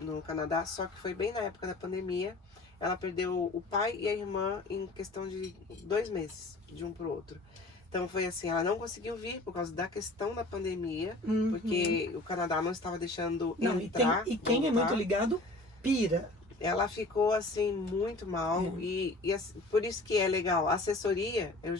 no Canadá, só que foi bem na época da pandemia. Ela perdeu o pai e a irmã em questão de 2 meses, de um pro outro. Então foi assim, ela não conseguiu vir por causa da questão da pandemia, porque o Canadá não estava deixando entrar. E quem é muito ligado, pira. Ela ficou assim muito mal e por isso que é legal. A assessoria, eu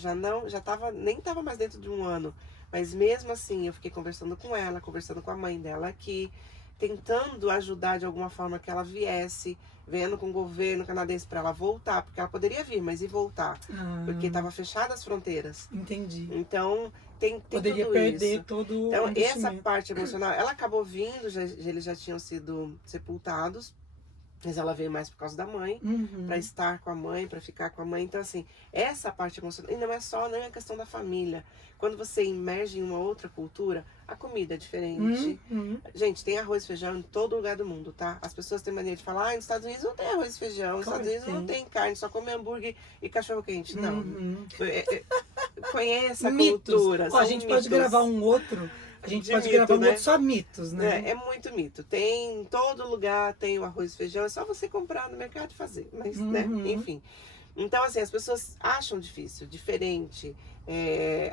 nem tava mais dentro de um ano, mas mesmo assim eu fiquei conversando com ela, conversando com a mãe dela aqui, tentando ajudar de alguma forma que ela viesse, vendo com o governo canadense para ela voltar, porque ela poderia vir, mas e voltar? Porque estava fechadas as fronteiras. Entendi. Então tem Poderia tudo perder isso. todo Então o essa parte emocional, ela acabou vindo, eles já tinham sido sepultados. Mas ela veio mais por causa da mãe, para estar com a mãe, para ficar com a mãe. Então, assim, essa parte emocional, e não é só nem a questão da família. Quando você imerge em uma outra cultura, a comida é diferente. Gente, tem arroz e feijão em todo lugar do mundo, tá? As pessoas têm mania de falar, nos Estados Unidos não tem arroz e feijão, nos Estados Unidos não tem carne, só come hambúrguer e cachorro-quente. Não. Conheça a cultura. A gente pode gravar um outro. A gente pode gravar um outro só mitos, né? É muito mito. Tem em todo lugar, tem o arroz e feijão, é só você comprar no mercado e fazer. Mas, né, enfim. Então, assim, as pessoas acham difícil, diferente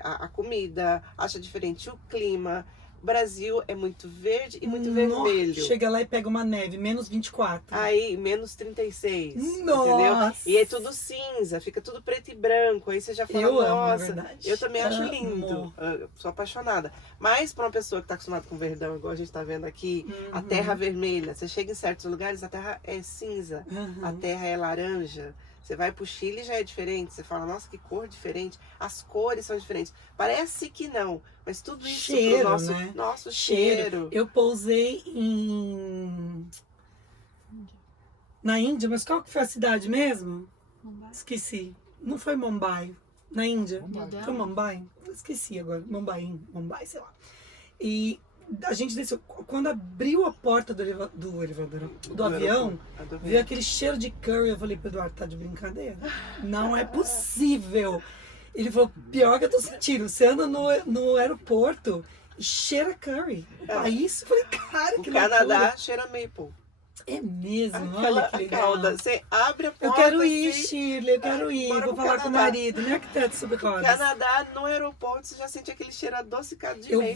a comida, acham diferente o clima. O Brasil é muito verde e muito vermelho. Chega lá e pega uma neve, menos 24. Aí, menos 36. Nossa! Entendeu? E é tudo cinza, fica tudo preto e branco. Aí você já fala, nossa, eu também acho lindo. Sou apaixonada. Mas para uma pessoa que tá acostumada com verdão, igual a gente tá vendo aqui, a terra vermelha, você chega em certos lugares, a terra é cinza, a terra é laranja. Você vai pro Chile já é diferente. Você fala, nossa, que cor diferente. As cores são diferentes. Parece que não, mas tudo isso cheiro, pro nosso cheiro. Eu pousei na Índia, mas qual que foi a cidade mesmo? Mumbai. Esqueci. Não foi Mumbai. Na Índia. Mumbai. Foi Mumbai? Esqueci agora. Mumbai, sei lá. E a gente desceu. Quando abriu a porta do avião, veio aquele cheiro de curry. Eu falei pro Eduardo, tá de brincadeira? Não é possível. Ele falou, pior que eu tô sentindo. Você anda no aeroporto e cheira curry. O país, eu falei, cara, que loucura. O Canadá loucura. cheira maple. É mesmo, olha que legal. Calda. Você abre a porta. Eu quero ir, assim, Shirley, eu quero ir. Vou falar com o marido, né? Arquiteto sobre rodas. Canadá, no aeroporto, você já sente aquele cheiro adocicado de maple.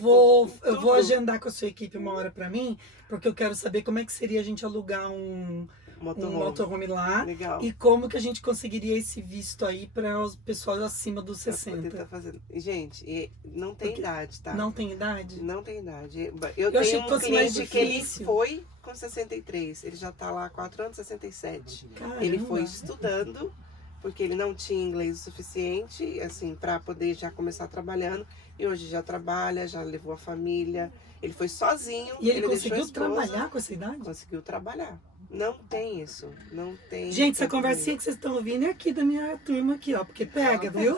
Eu vou agendar com a sua equipe uma hora pra mim, porque eu quero saber como é que seria a gente alugar um motorhome lá. Legal. E como que a gente conseguiria esse visto aí para os pessoal acima dos 60. Tá fazendo. Gente, não tem idade, tá? Não tem idade? Não tem idade. Eu achei tenho que um fosse mais cliente que ele difícil. foi com 63. Ele já tá lá há 4 anos, 67. Caramba. Ele foi estudando, porque ele não tinha inglês o suficiente, assim, para poder já começar trabalhando. E hoje já trabalha, já levou a família. Ele foi sozinho. E ele conseguiu deixou a esposa, trabalhar com essa idade? Conseguiu trabalhar. Não tem isso. Não tem. Gente, essa conversinha que vocês estão ouvindo é aqui da minha turma aqui, ó. Porque pega, viu?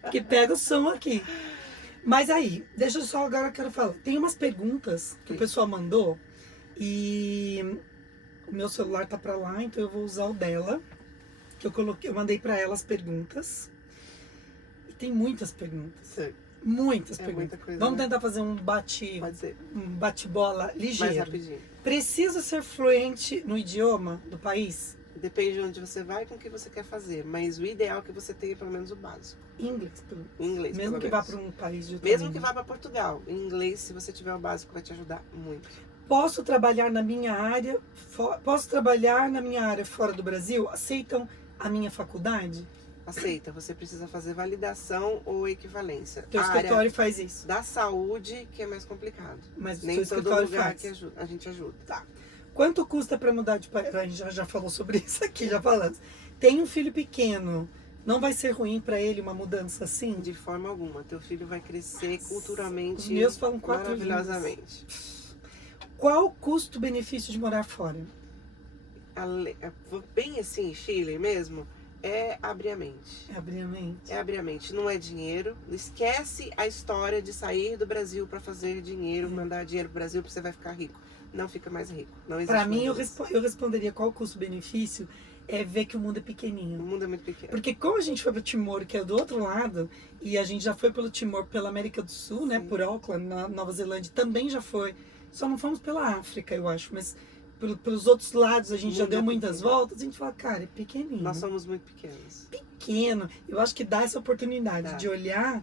Porque pega o som aqui. Mas aí, deixa eu só agora, eu quero falar. Tem umas perguntas que o pessoal mandou e o meu celular tá pra lá, então eu vou usar o dela. Que eu mandei pra ela as perguntas. E tem muitas perguntas. Sim. Muitas É perguntas. muita coisa, Vamos né? tentar fazer um Pode ser. bate-bola ligeiro. Mais rapidinho. Precisa ser fluente no idioma do país? Depende de onde você vai e com o que você quer fazer. Mas o ideal é que você tenha pelo menos o básico. Inglês, pelo menos. Inglês, Mesmo pelo que vá menos. para um país de outro Mesmo língua. que vá para Portugal. Em inglês, se você tiver o básico, vai te ajudar muito. Posso trabalhar na minha área? Posso trabalhar na minha área fora do Brasil? Aceitam a minha faculdade? Aceita, você precisa fazer validação ou equivalência. Teu A área escritório faz isso. da saúde que é mais complicado. Mas o Nem seu todo escritório lugar faz. que a gente ajuda. Tá. Quanto custa para mudar de país? A gente já falou sobre isso aqui, já falamos. Tem um filho pequeno, não vai ser ruim para ele uma mudança assim? De forma alguma. Teu filho vai crescer culturalmente Os meus falam 4 maravilhosamente. Qual o custo-benefício de morar fora? Bem assim, Chile mesmo, é abrir a mente. É abrir a mente. É abrir a mente, não é dinheiro. Esquece a história de sair do Brasil para fazer dinheiro, mandar dinheiro pro Brasil porque você vai ficar rico. Não fica mais rico. Não existe. Para mim, mais isso. eu responderia qual o custo-benefício é ver que o mundo é O pequenininho. mundo é muito pequeno. Porque como a gente foi pro Timor, que é do outro lado, e a gente já foi pelo Timor, pela América do Sul, né, por Auckland, na Nova Zelândia, também já foi. Só não fomos pela África, eu acho, mas pelos outros lados a gente já Mundo deu é muitas pequeno. voltas, a gente fala, cara, é pequenininho. Nós somos muito pequenos. Pequeno. Eu acho que dá essa oportunidade Dá. de olhar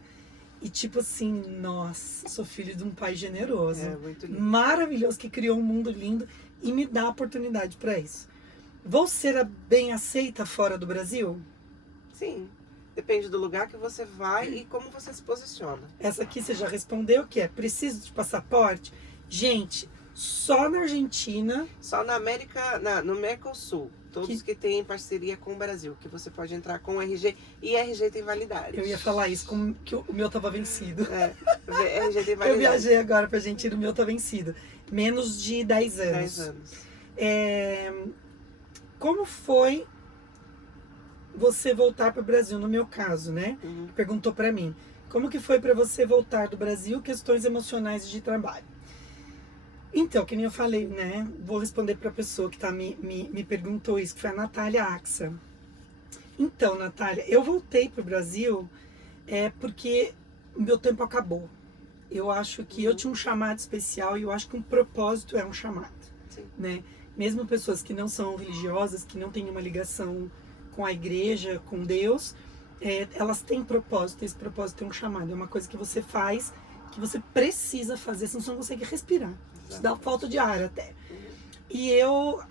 e tipo assim, nossa, sou filho de um pai generoso. É muito lindo. Maravilhoso, que criou um mundo lindo e me dá a oportunidade para isso. Vou ser bem aceita fora do Brasil? Sim. Depende do lugar que você vai e como você se posiciona. Essa aqui você já respondeu, que é preciso de passaporte? Gente, só na Argentina, Só na América, no Mercosul, todos que têm parceria com o Brasil, que você pode entrar com RG e RG tem validade. eu ia falar isso, como que o meu tava vencido. RG tem Eu validade. viajei agora pra Argentina, o meu tá vencido. Menos de 10 anos. 10 anos. Como foi você voltar para o Brasil, no meu caso, né? Uhum. Perguntou para mim. Como que foi para você voltar do Brasil, questões emocionais de trabalho? Então, que nem eu falei, né? Vou responder para a pessoa que me perguntou isso, que foi a Natália Axa. Então, Natália, eu voltei para o Brasil porque o meu tempo acabou. Eu acho que eu tinha um chamado especial e eu acho que um propósito é um chamado, Sim. né? Mesmo pessoas que não são religiosas, que não têm uma ligação com a igreja, com Deus, elas têm propósito, esse propósito é um chamado, é uma coisa que você faz, que você precisa fazer, senão você não consegue respirar, te dá falta de ar até. E eu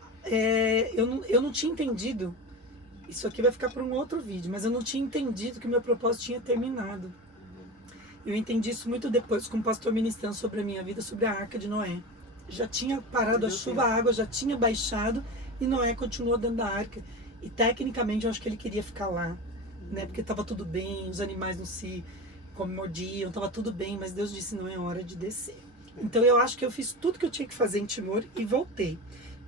não tinha entendido, isso aqui vai ficar para um outro vídeo, mas eu não tinha entendido que o meu propósito tinha terminado. Eu entendi isso muito depois, com o pastor ministrando sobre a minha vida, sobre a Arca de Noé. Já tinha parado a chuva, a água já tinha baixado e Noé continuou dentro da arca. E tecnicamente eu acho que ele queria ficar lá, né? Porque estava tudo bem, os animais não se mordiam, estava tudo bem, mas Deus disse não é hora de descer. Então eu acho que eu fiz tudo que eu tinha que fazer em Timor e voltei.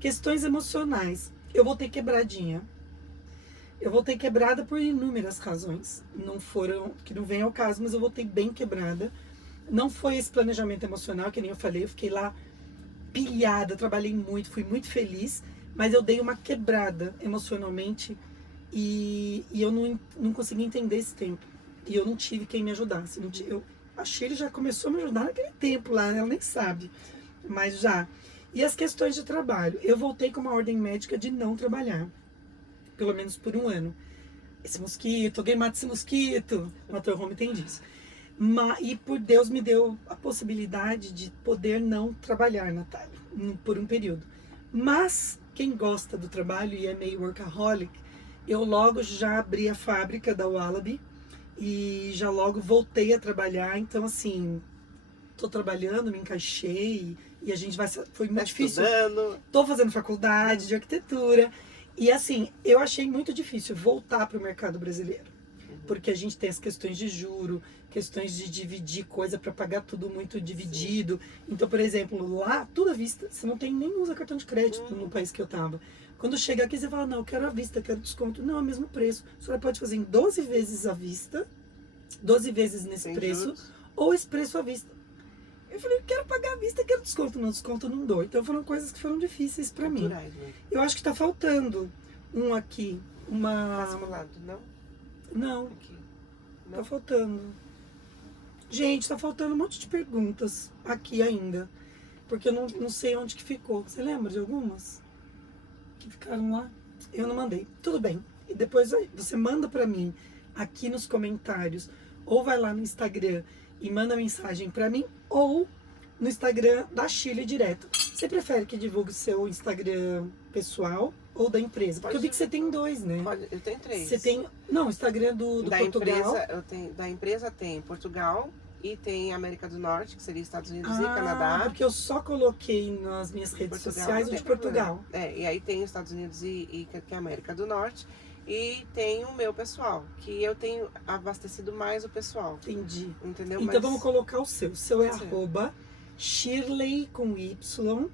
Questões emocionais, eu voltei quebradinha. Eu voltei quebrada por inúmeras razões. Que não vem ao caso, mas eu voltei bem quebrada. Não foi esse planejamento emocional, que nem eu falei, eu fiquei lá pilhada, trabalhei muito, fui muito feliz, mas eu dei uma quebrada emocionalmente e eu não consegui entender esse tempo. E eu não tive quem me ajudasse. A Shirley já começou a me ajudar naquele tempo lá, ela nem sabe, mas já. E as questões de trabalho, eu voltei com uma ordem médica de não trabalhar, pelo menos por 1 ano. Esse mosquito, alguém mata esse mosquito, o motorhome tem disso. E por Deus me deu a possibilidade de poder não trabalhar, Natália, por um período. Mas quem gosta do trabalho e é meio workaholic, eu logo já abri a fábrica da Wallaby e já logo voltei a trabalhar. Então, assim, tô trabalhando, me encaixei e a gente foi muito difícil. Estudando. Tô fazendo faculdade de arquitetura e, assim, eu achei muito difícil voltar para o mercado brasileiro. Porque a gente tem as questões de juro, questões de dividir coisa para pagar tudo muito dividido. Então, por exemplo, lá, tudo à vista. Você não tem nem usa cartão de crédito no país que eu tava. Quando chega aqui, você fala, não, eu quero à vista, eu quero desconto. Não, é o mesmo preço. A senhora pode fazer em 12 vezes à vista, 12 vezes nesse Sem preço, juros. ou esse preço à vista. Eu falei, eu quero pagar à vista, quero desconto. Não, desconto não dou. Então, foram coisas que foram difíceis para mim. Culturais, né? Eu acho que tá faltando um aqui, Próximo lado, não? Não, Aqui. tá faltando. Gente, tá faltando um monte de perguntas aqui ainda. Porque eu não sei onde que ficou. Você lembra de algumas? Que ficaram lá? Eu não mandei. Tudo bem. E depois você manda pra mim aqui nos comentários. Ou vai lá no Instagram e manda mensagem pra mim. Ou no Instagram da Shirley direto. Você prefere que divulgue o seu Instagram pessoal ou da empresa? Porque eu vi que você tem 2, né? Pode, eu tenho 3. Você tem... Não, o Instagram do da Portugal. empresa, da empresa tem Portugal, e tem América do Norte, que seria Estados Unidos e Canadá. Porque eu só coloquei nas minhas redes Portugal, sociais não o tem de Portugal. problema. E aí tem os Estados Unidos e que é a América do Norte. E tem o meu pessoal, que eu tenho abastecido mais o pessoal. Entendi. Entendeu? Então Mas vamos colocar o seu. O seu é Pode ser. arroba Shirley com Y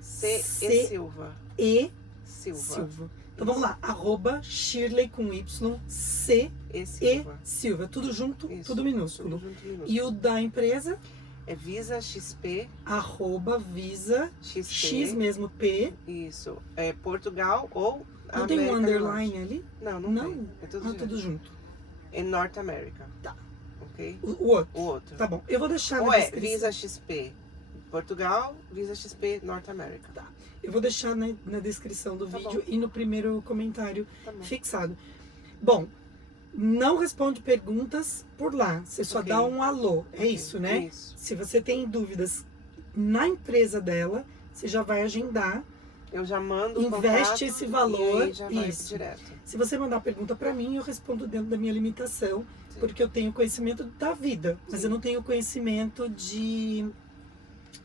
C. Silva. E Silva. Silva. Então vamos lá, arroba Shirley com Y C E E Silva. Silva. Tudo junto, Isso, tudo minúsculo. Tudo junto, minúsculo. E o da empresa, É Visa XP. arroba Visa XP. X mesmo P. Isso. É Portugal ou Não tem um América do underline Norte. ali? Não, não, Não? tem. É tudo, Ah, direto. tudo junto. É Norte América. Tá. Ok? O outro. O outro. Tá bom. Eu vou deixar Ou na é descrição. Visa XP Portugal, Visa XP Norte América. Tá. Eu vou deixar na descrição do Tá vídeo e no primeiro comentário Tá bom. fixado. Bom, não responde perguntas por lá. Você só Ok. dá um alô. É Ok, isso, né? Isso. Se você tem dúvidas na empresa dela, você já vai agendar. Eu já mando o Investe contato esse valor, e aí já vai isso. direto. Se você mandar pergunta pra mim, eu respondo dentro da minha limitação, Sim. porque eu tenho conhecimento da vida, mas Sim. eu não tenho conhecimento de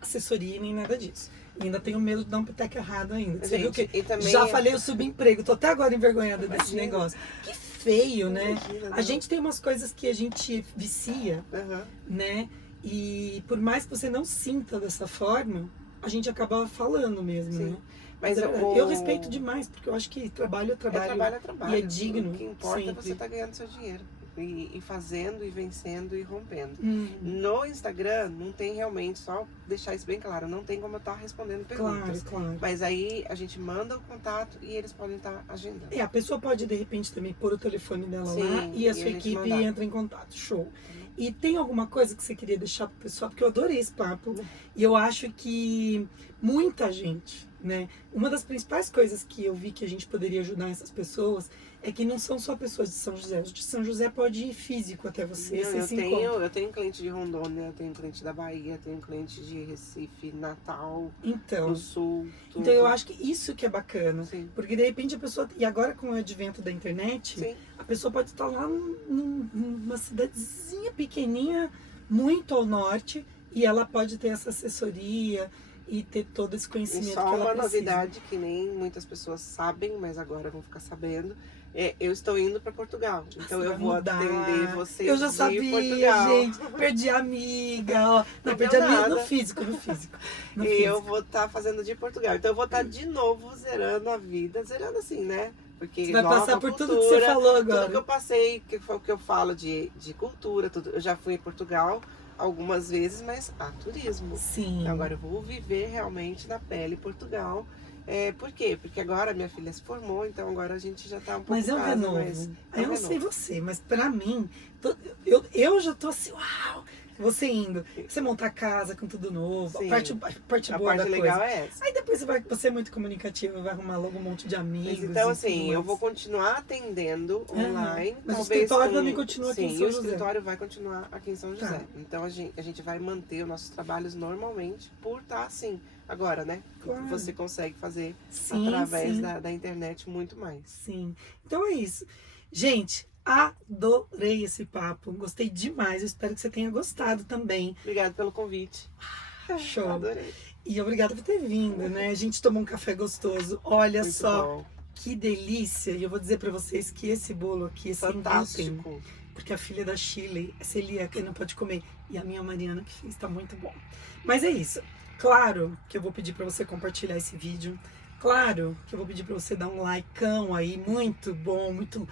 assessoria nem nada disso. E ainda tenho medo de dar um piteco errado ainda. Você viu que e também já falei o subemprego, tô até agora envergonhada desse Imagina. negócio. Que feio, né? Imagina, A não. gente tem umas coisas que a gente vicia, Aham. né? E por mais que você não sinta dessa forma, a gente acaba falando mesmo, Sim. né? Mas eu respeito demais, porque eu acho que trabalho é trabalho. É trabalho. e é digno, O que importa é sempre. você estar ganhando seu dinheiro. E fazendo, e vencendo, e rompendo. Hum, No Instagram, não tem realmente, só deixar isso bem claro, não tem como eu estar respondendo perguntas. claro. Mas aí a gente manda o contato e eles podem estar agendando. A pessoa pode de repente também pôr o telefone dela Sim, lá e a e sua a gente equipe mandar. entra em contato. Show. E tem alguma coisa que você queria deixar pro pessoal? Porque eu adorei esse papo. E eu acho que muita gente, né? Uma das principais coisas que eu vi que a gente poderia ajudar essas pessoas é que não são só pessoas de São José. Os de São José pode ir físico até você. Não, Você eu, se tenho, encontra. eu tenho cliente de Rondônia, eu tenho cliente da Bahia, eu tenho cliente de Recife, Natal, Então, no Sul. Tudo. então eu acho que isso que é bacana. Sim, Porque de repente a pessoa. E agora com o advento da internet, sim. a pessoa pode estar lá numa cidadezinha pequenininha, muito ao norte, e ela pode ter essa assessoria e ter todo esse E conhecimento só que ela uma precisa. novidade que nem muitas pessoas sabem, mas agora vão ficar sabendo. Eu estou indo para Portugal. Então Você eu vai vou mudar. atender vocês Eu já de sabia, Portugal. gente. Perdi a amiga, ó. Não, Não perdi deu a amiga no nada. físico, no físico. No E físico. eu vou estar fazendo de Portugal. Então eu vou estar de novo zerando a vida, zerando assim, né? Porque Você vai nova passar por tudo que cultura, você falou tudo que agora. eu passei, que foi o que eu falo de cultura, tudo. Eu já fui em Portugal algumas vezes, mas a turismo. Sim. Então agora eu vou viver realmente na pele Portugal. Por quê? Porque agora minha filha se formou, então agora a gente já tá um pouco Mas é um em casa, renovo. mas é um Eu não sei renovo. você, mas pra mim, eu já tô assim, uau! Você indo, você montar a casa com tudo novo, Sim. a parte boa A da parte coisa. legal é essa. Aí depois você é muito comunicativa, vai arrumar logo um monte de amigos. Mas então, e assim, tudo eu mais. vou continuar atendendo online. Mas o talvez escritório com- também continua aqui em Sim, São o José. escritório vai continuar aqui em São Tá. José. Então a gente vai manter os nossos trabalhos normalmente por estar assim. Agora, né? Claro. Você consegue fazer Sim, através sim. da internet muito mais. Sim. Então é isso. Gente, adorei esse papo. Gostei demais. Eu espero que você tenha gostado também. Obrigada pelo convite. Show. Adorei. E obrigada por ter vindo, né? A gente tomou um café gostoso. Olha Muito só bom. que delícia. E eu vou dizer pra vocês que esse bolo aqui é sem glúten. Fantástico. Porque a filha da Shirley é celíaca e não pode comer. E a minha Mariana que fez, tá muito bom. Mas é isso. Claro que eu vou pedir pra você compartilhar esse vídeo. Claro que eu vou pedir pra você dar um likeão aí, muito bom, muito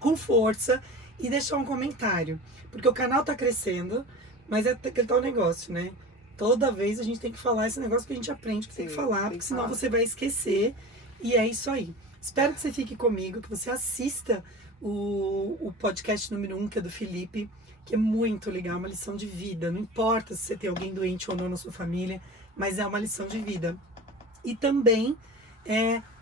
com força. E deixar um comentário. Porque o canal tá crescendo, mas é aquele tal negócio, né? Toda vez a gente tem que falar esse negócio que a gente aprende que tem que Sim, falar, tem porque que senão falar. você vai esquecer. E é isso aí. Espero que você fique comigo, que você assista o podcast número 1, que é do Felipe, que é muito legal, uma lição de vida. Não importa se você tem alguém doente ou não na sua família, mas é uma lição de vida. E também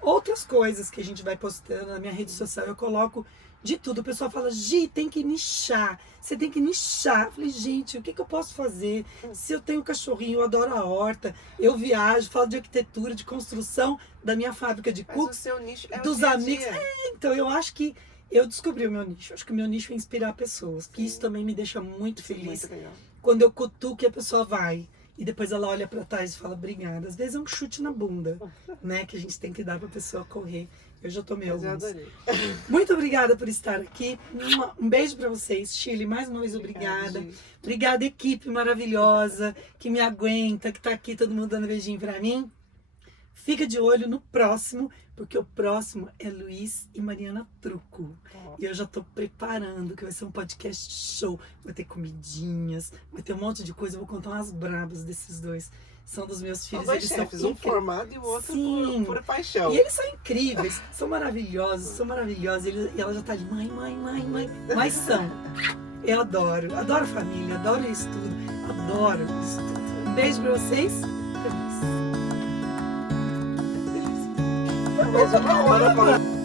outras coisas que a gente vai postando na minha rede social. Eu coloco de tudo. O pessoal fala, Gi, tem que nichar. Você tem que nichar. Eu falei, gente, o que eu posso fazer? Se eu tenho cachorrinho, eu adoro a horta, eu viajo, falo de arquitetura, de construção da minha fábrica de Mas o cookies. seu nicho é Dos o dia a amigos. dia. Então, eu acho que eu descobri o meu nicho. Acho que o meu nicho é inspirar pessoas, que isso também me deixa muito Sim, feliz. muito legal. Quando eu cutuco e a pessoa vai, e depois ela olha pra trás e fala obrigada. Às vezes é um chute na bunda, né? Que a gente tem que dar pra pessoa correr. Eu já tomei Mas eu alguns. adorei. Muito obrigada por estar aqui. Um beijo pra vocês. Shirley, mais uma vez obrigada. Gi. Obrigada, equipe maravilhosa, que me aguenta, que tá aqui todo mundo dando beijinho pra mim. Fica de olho no próximo, porque o próximo é Luiz e Mariana Trucco. E eu já tô preparando, que vai ser um podcast show. Vai ter comidinhas, vai ter um monte de coisa. Eu vou contar umas brabas desses dois. São dos meus São filhos. dois Eles chefes, são um formado e o outro Sim. por paixão. E eles são incríveis, são maravilhosos, são maravilhosos. E ela já tá ali, mãe. Mas são. Eu adoro família, adoro isso tudo, adoro isso tudo. Um beijo pra vocês. Até mais. Mais uma hora falando.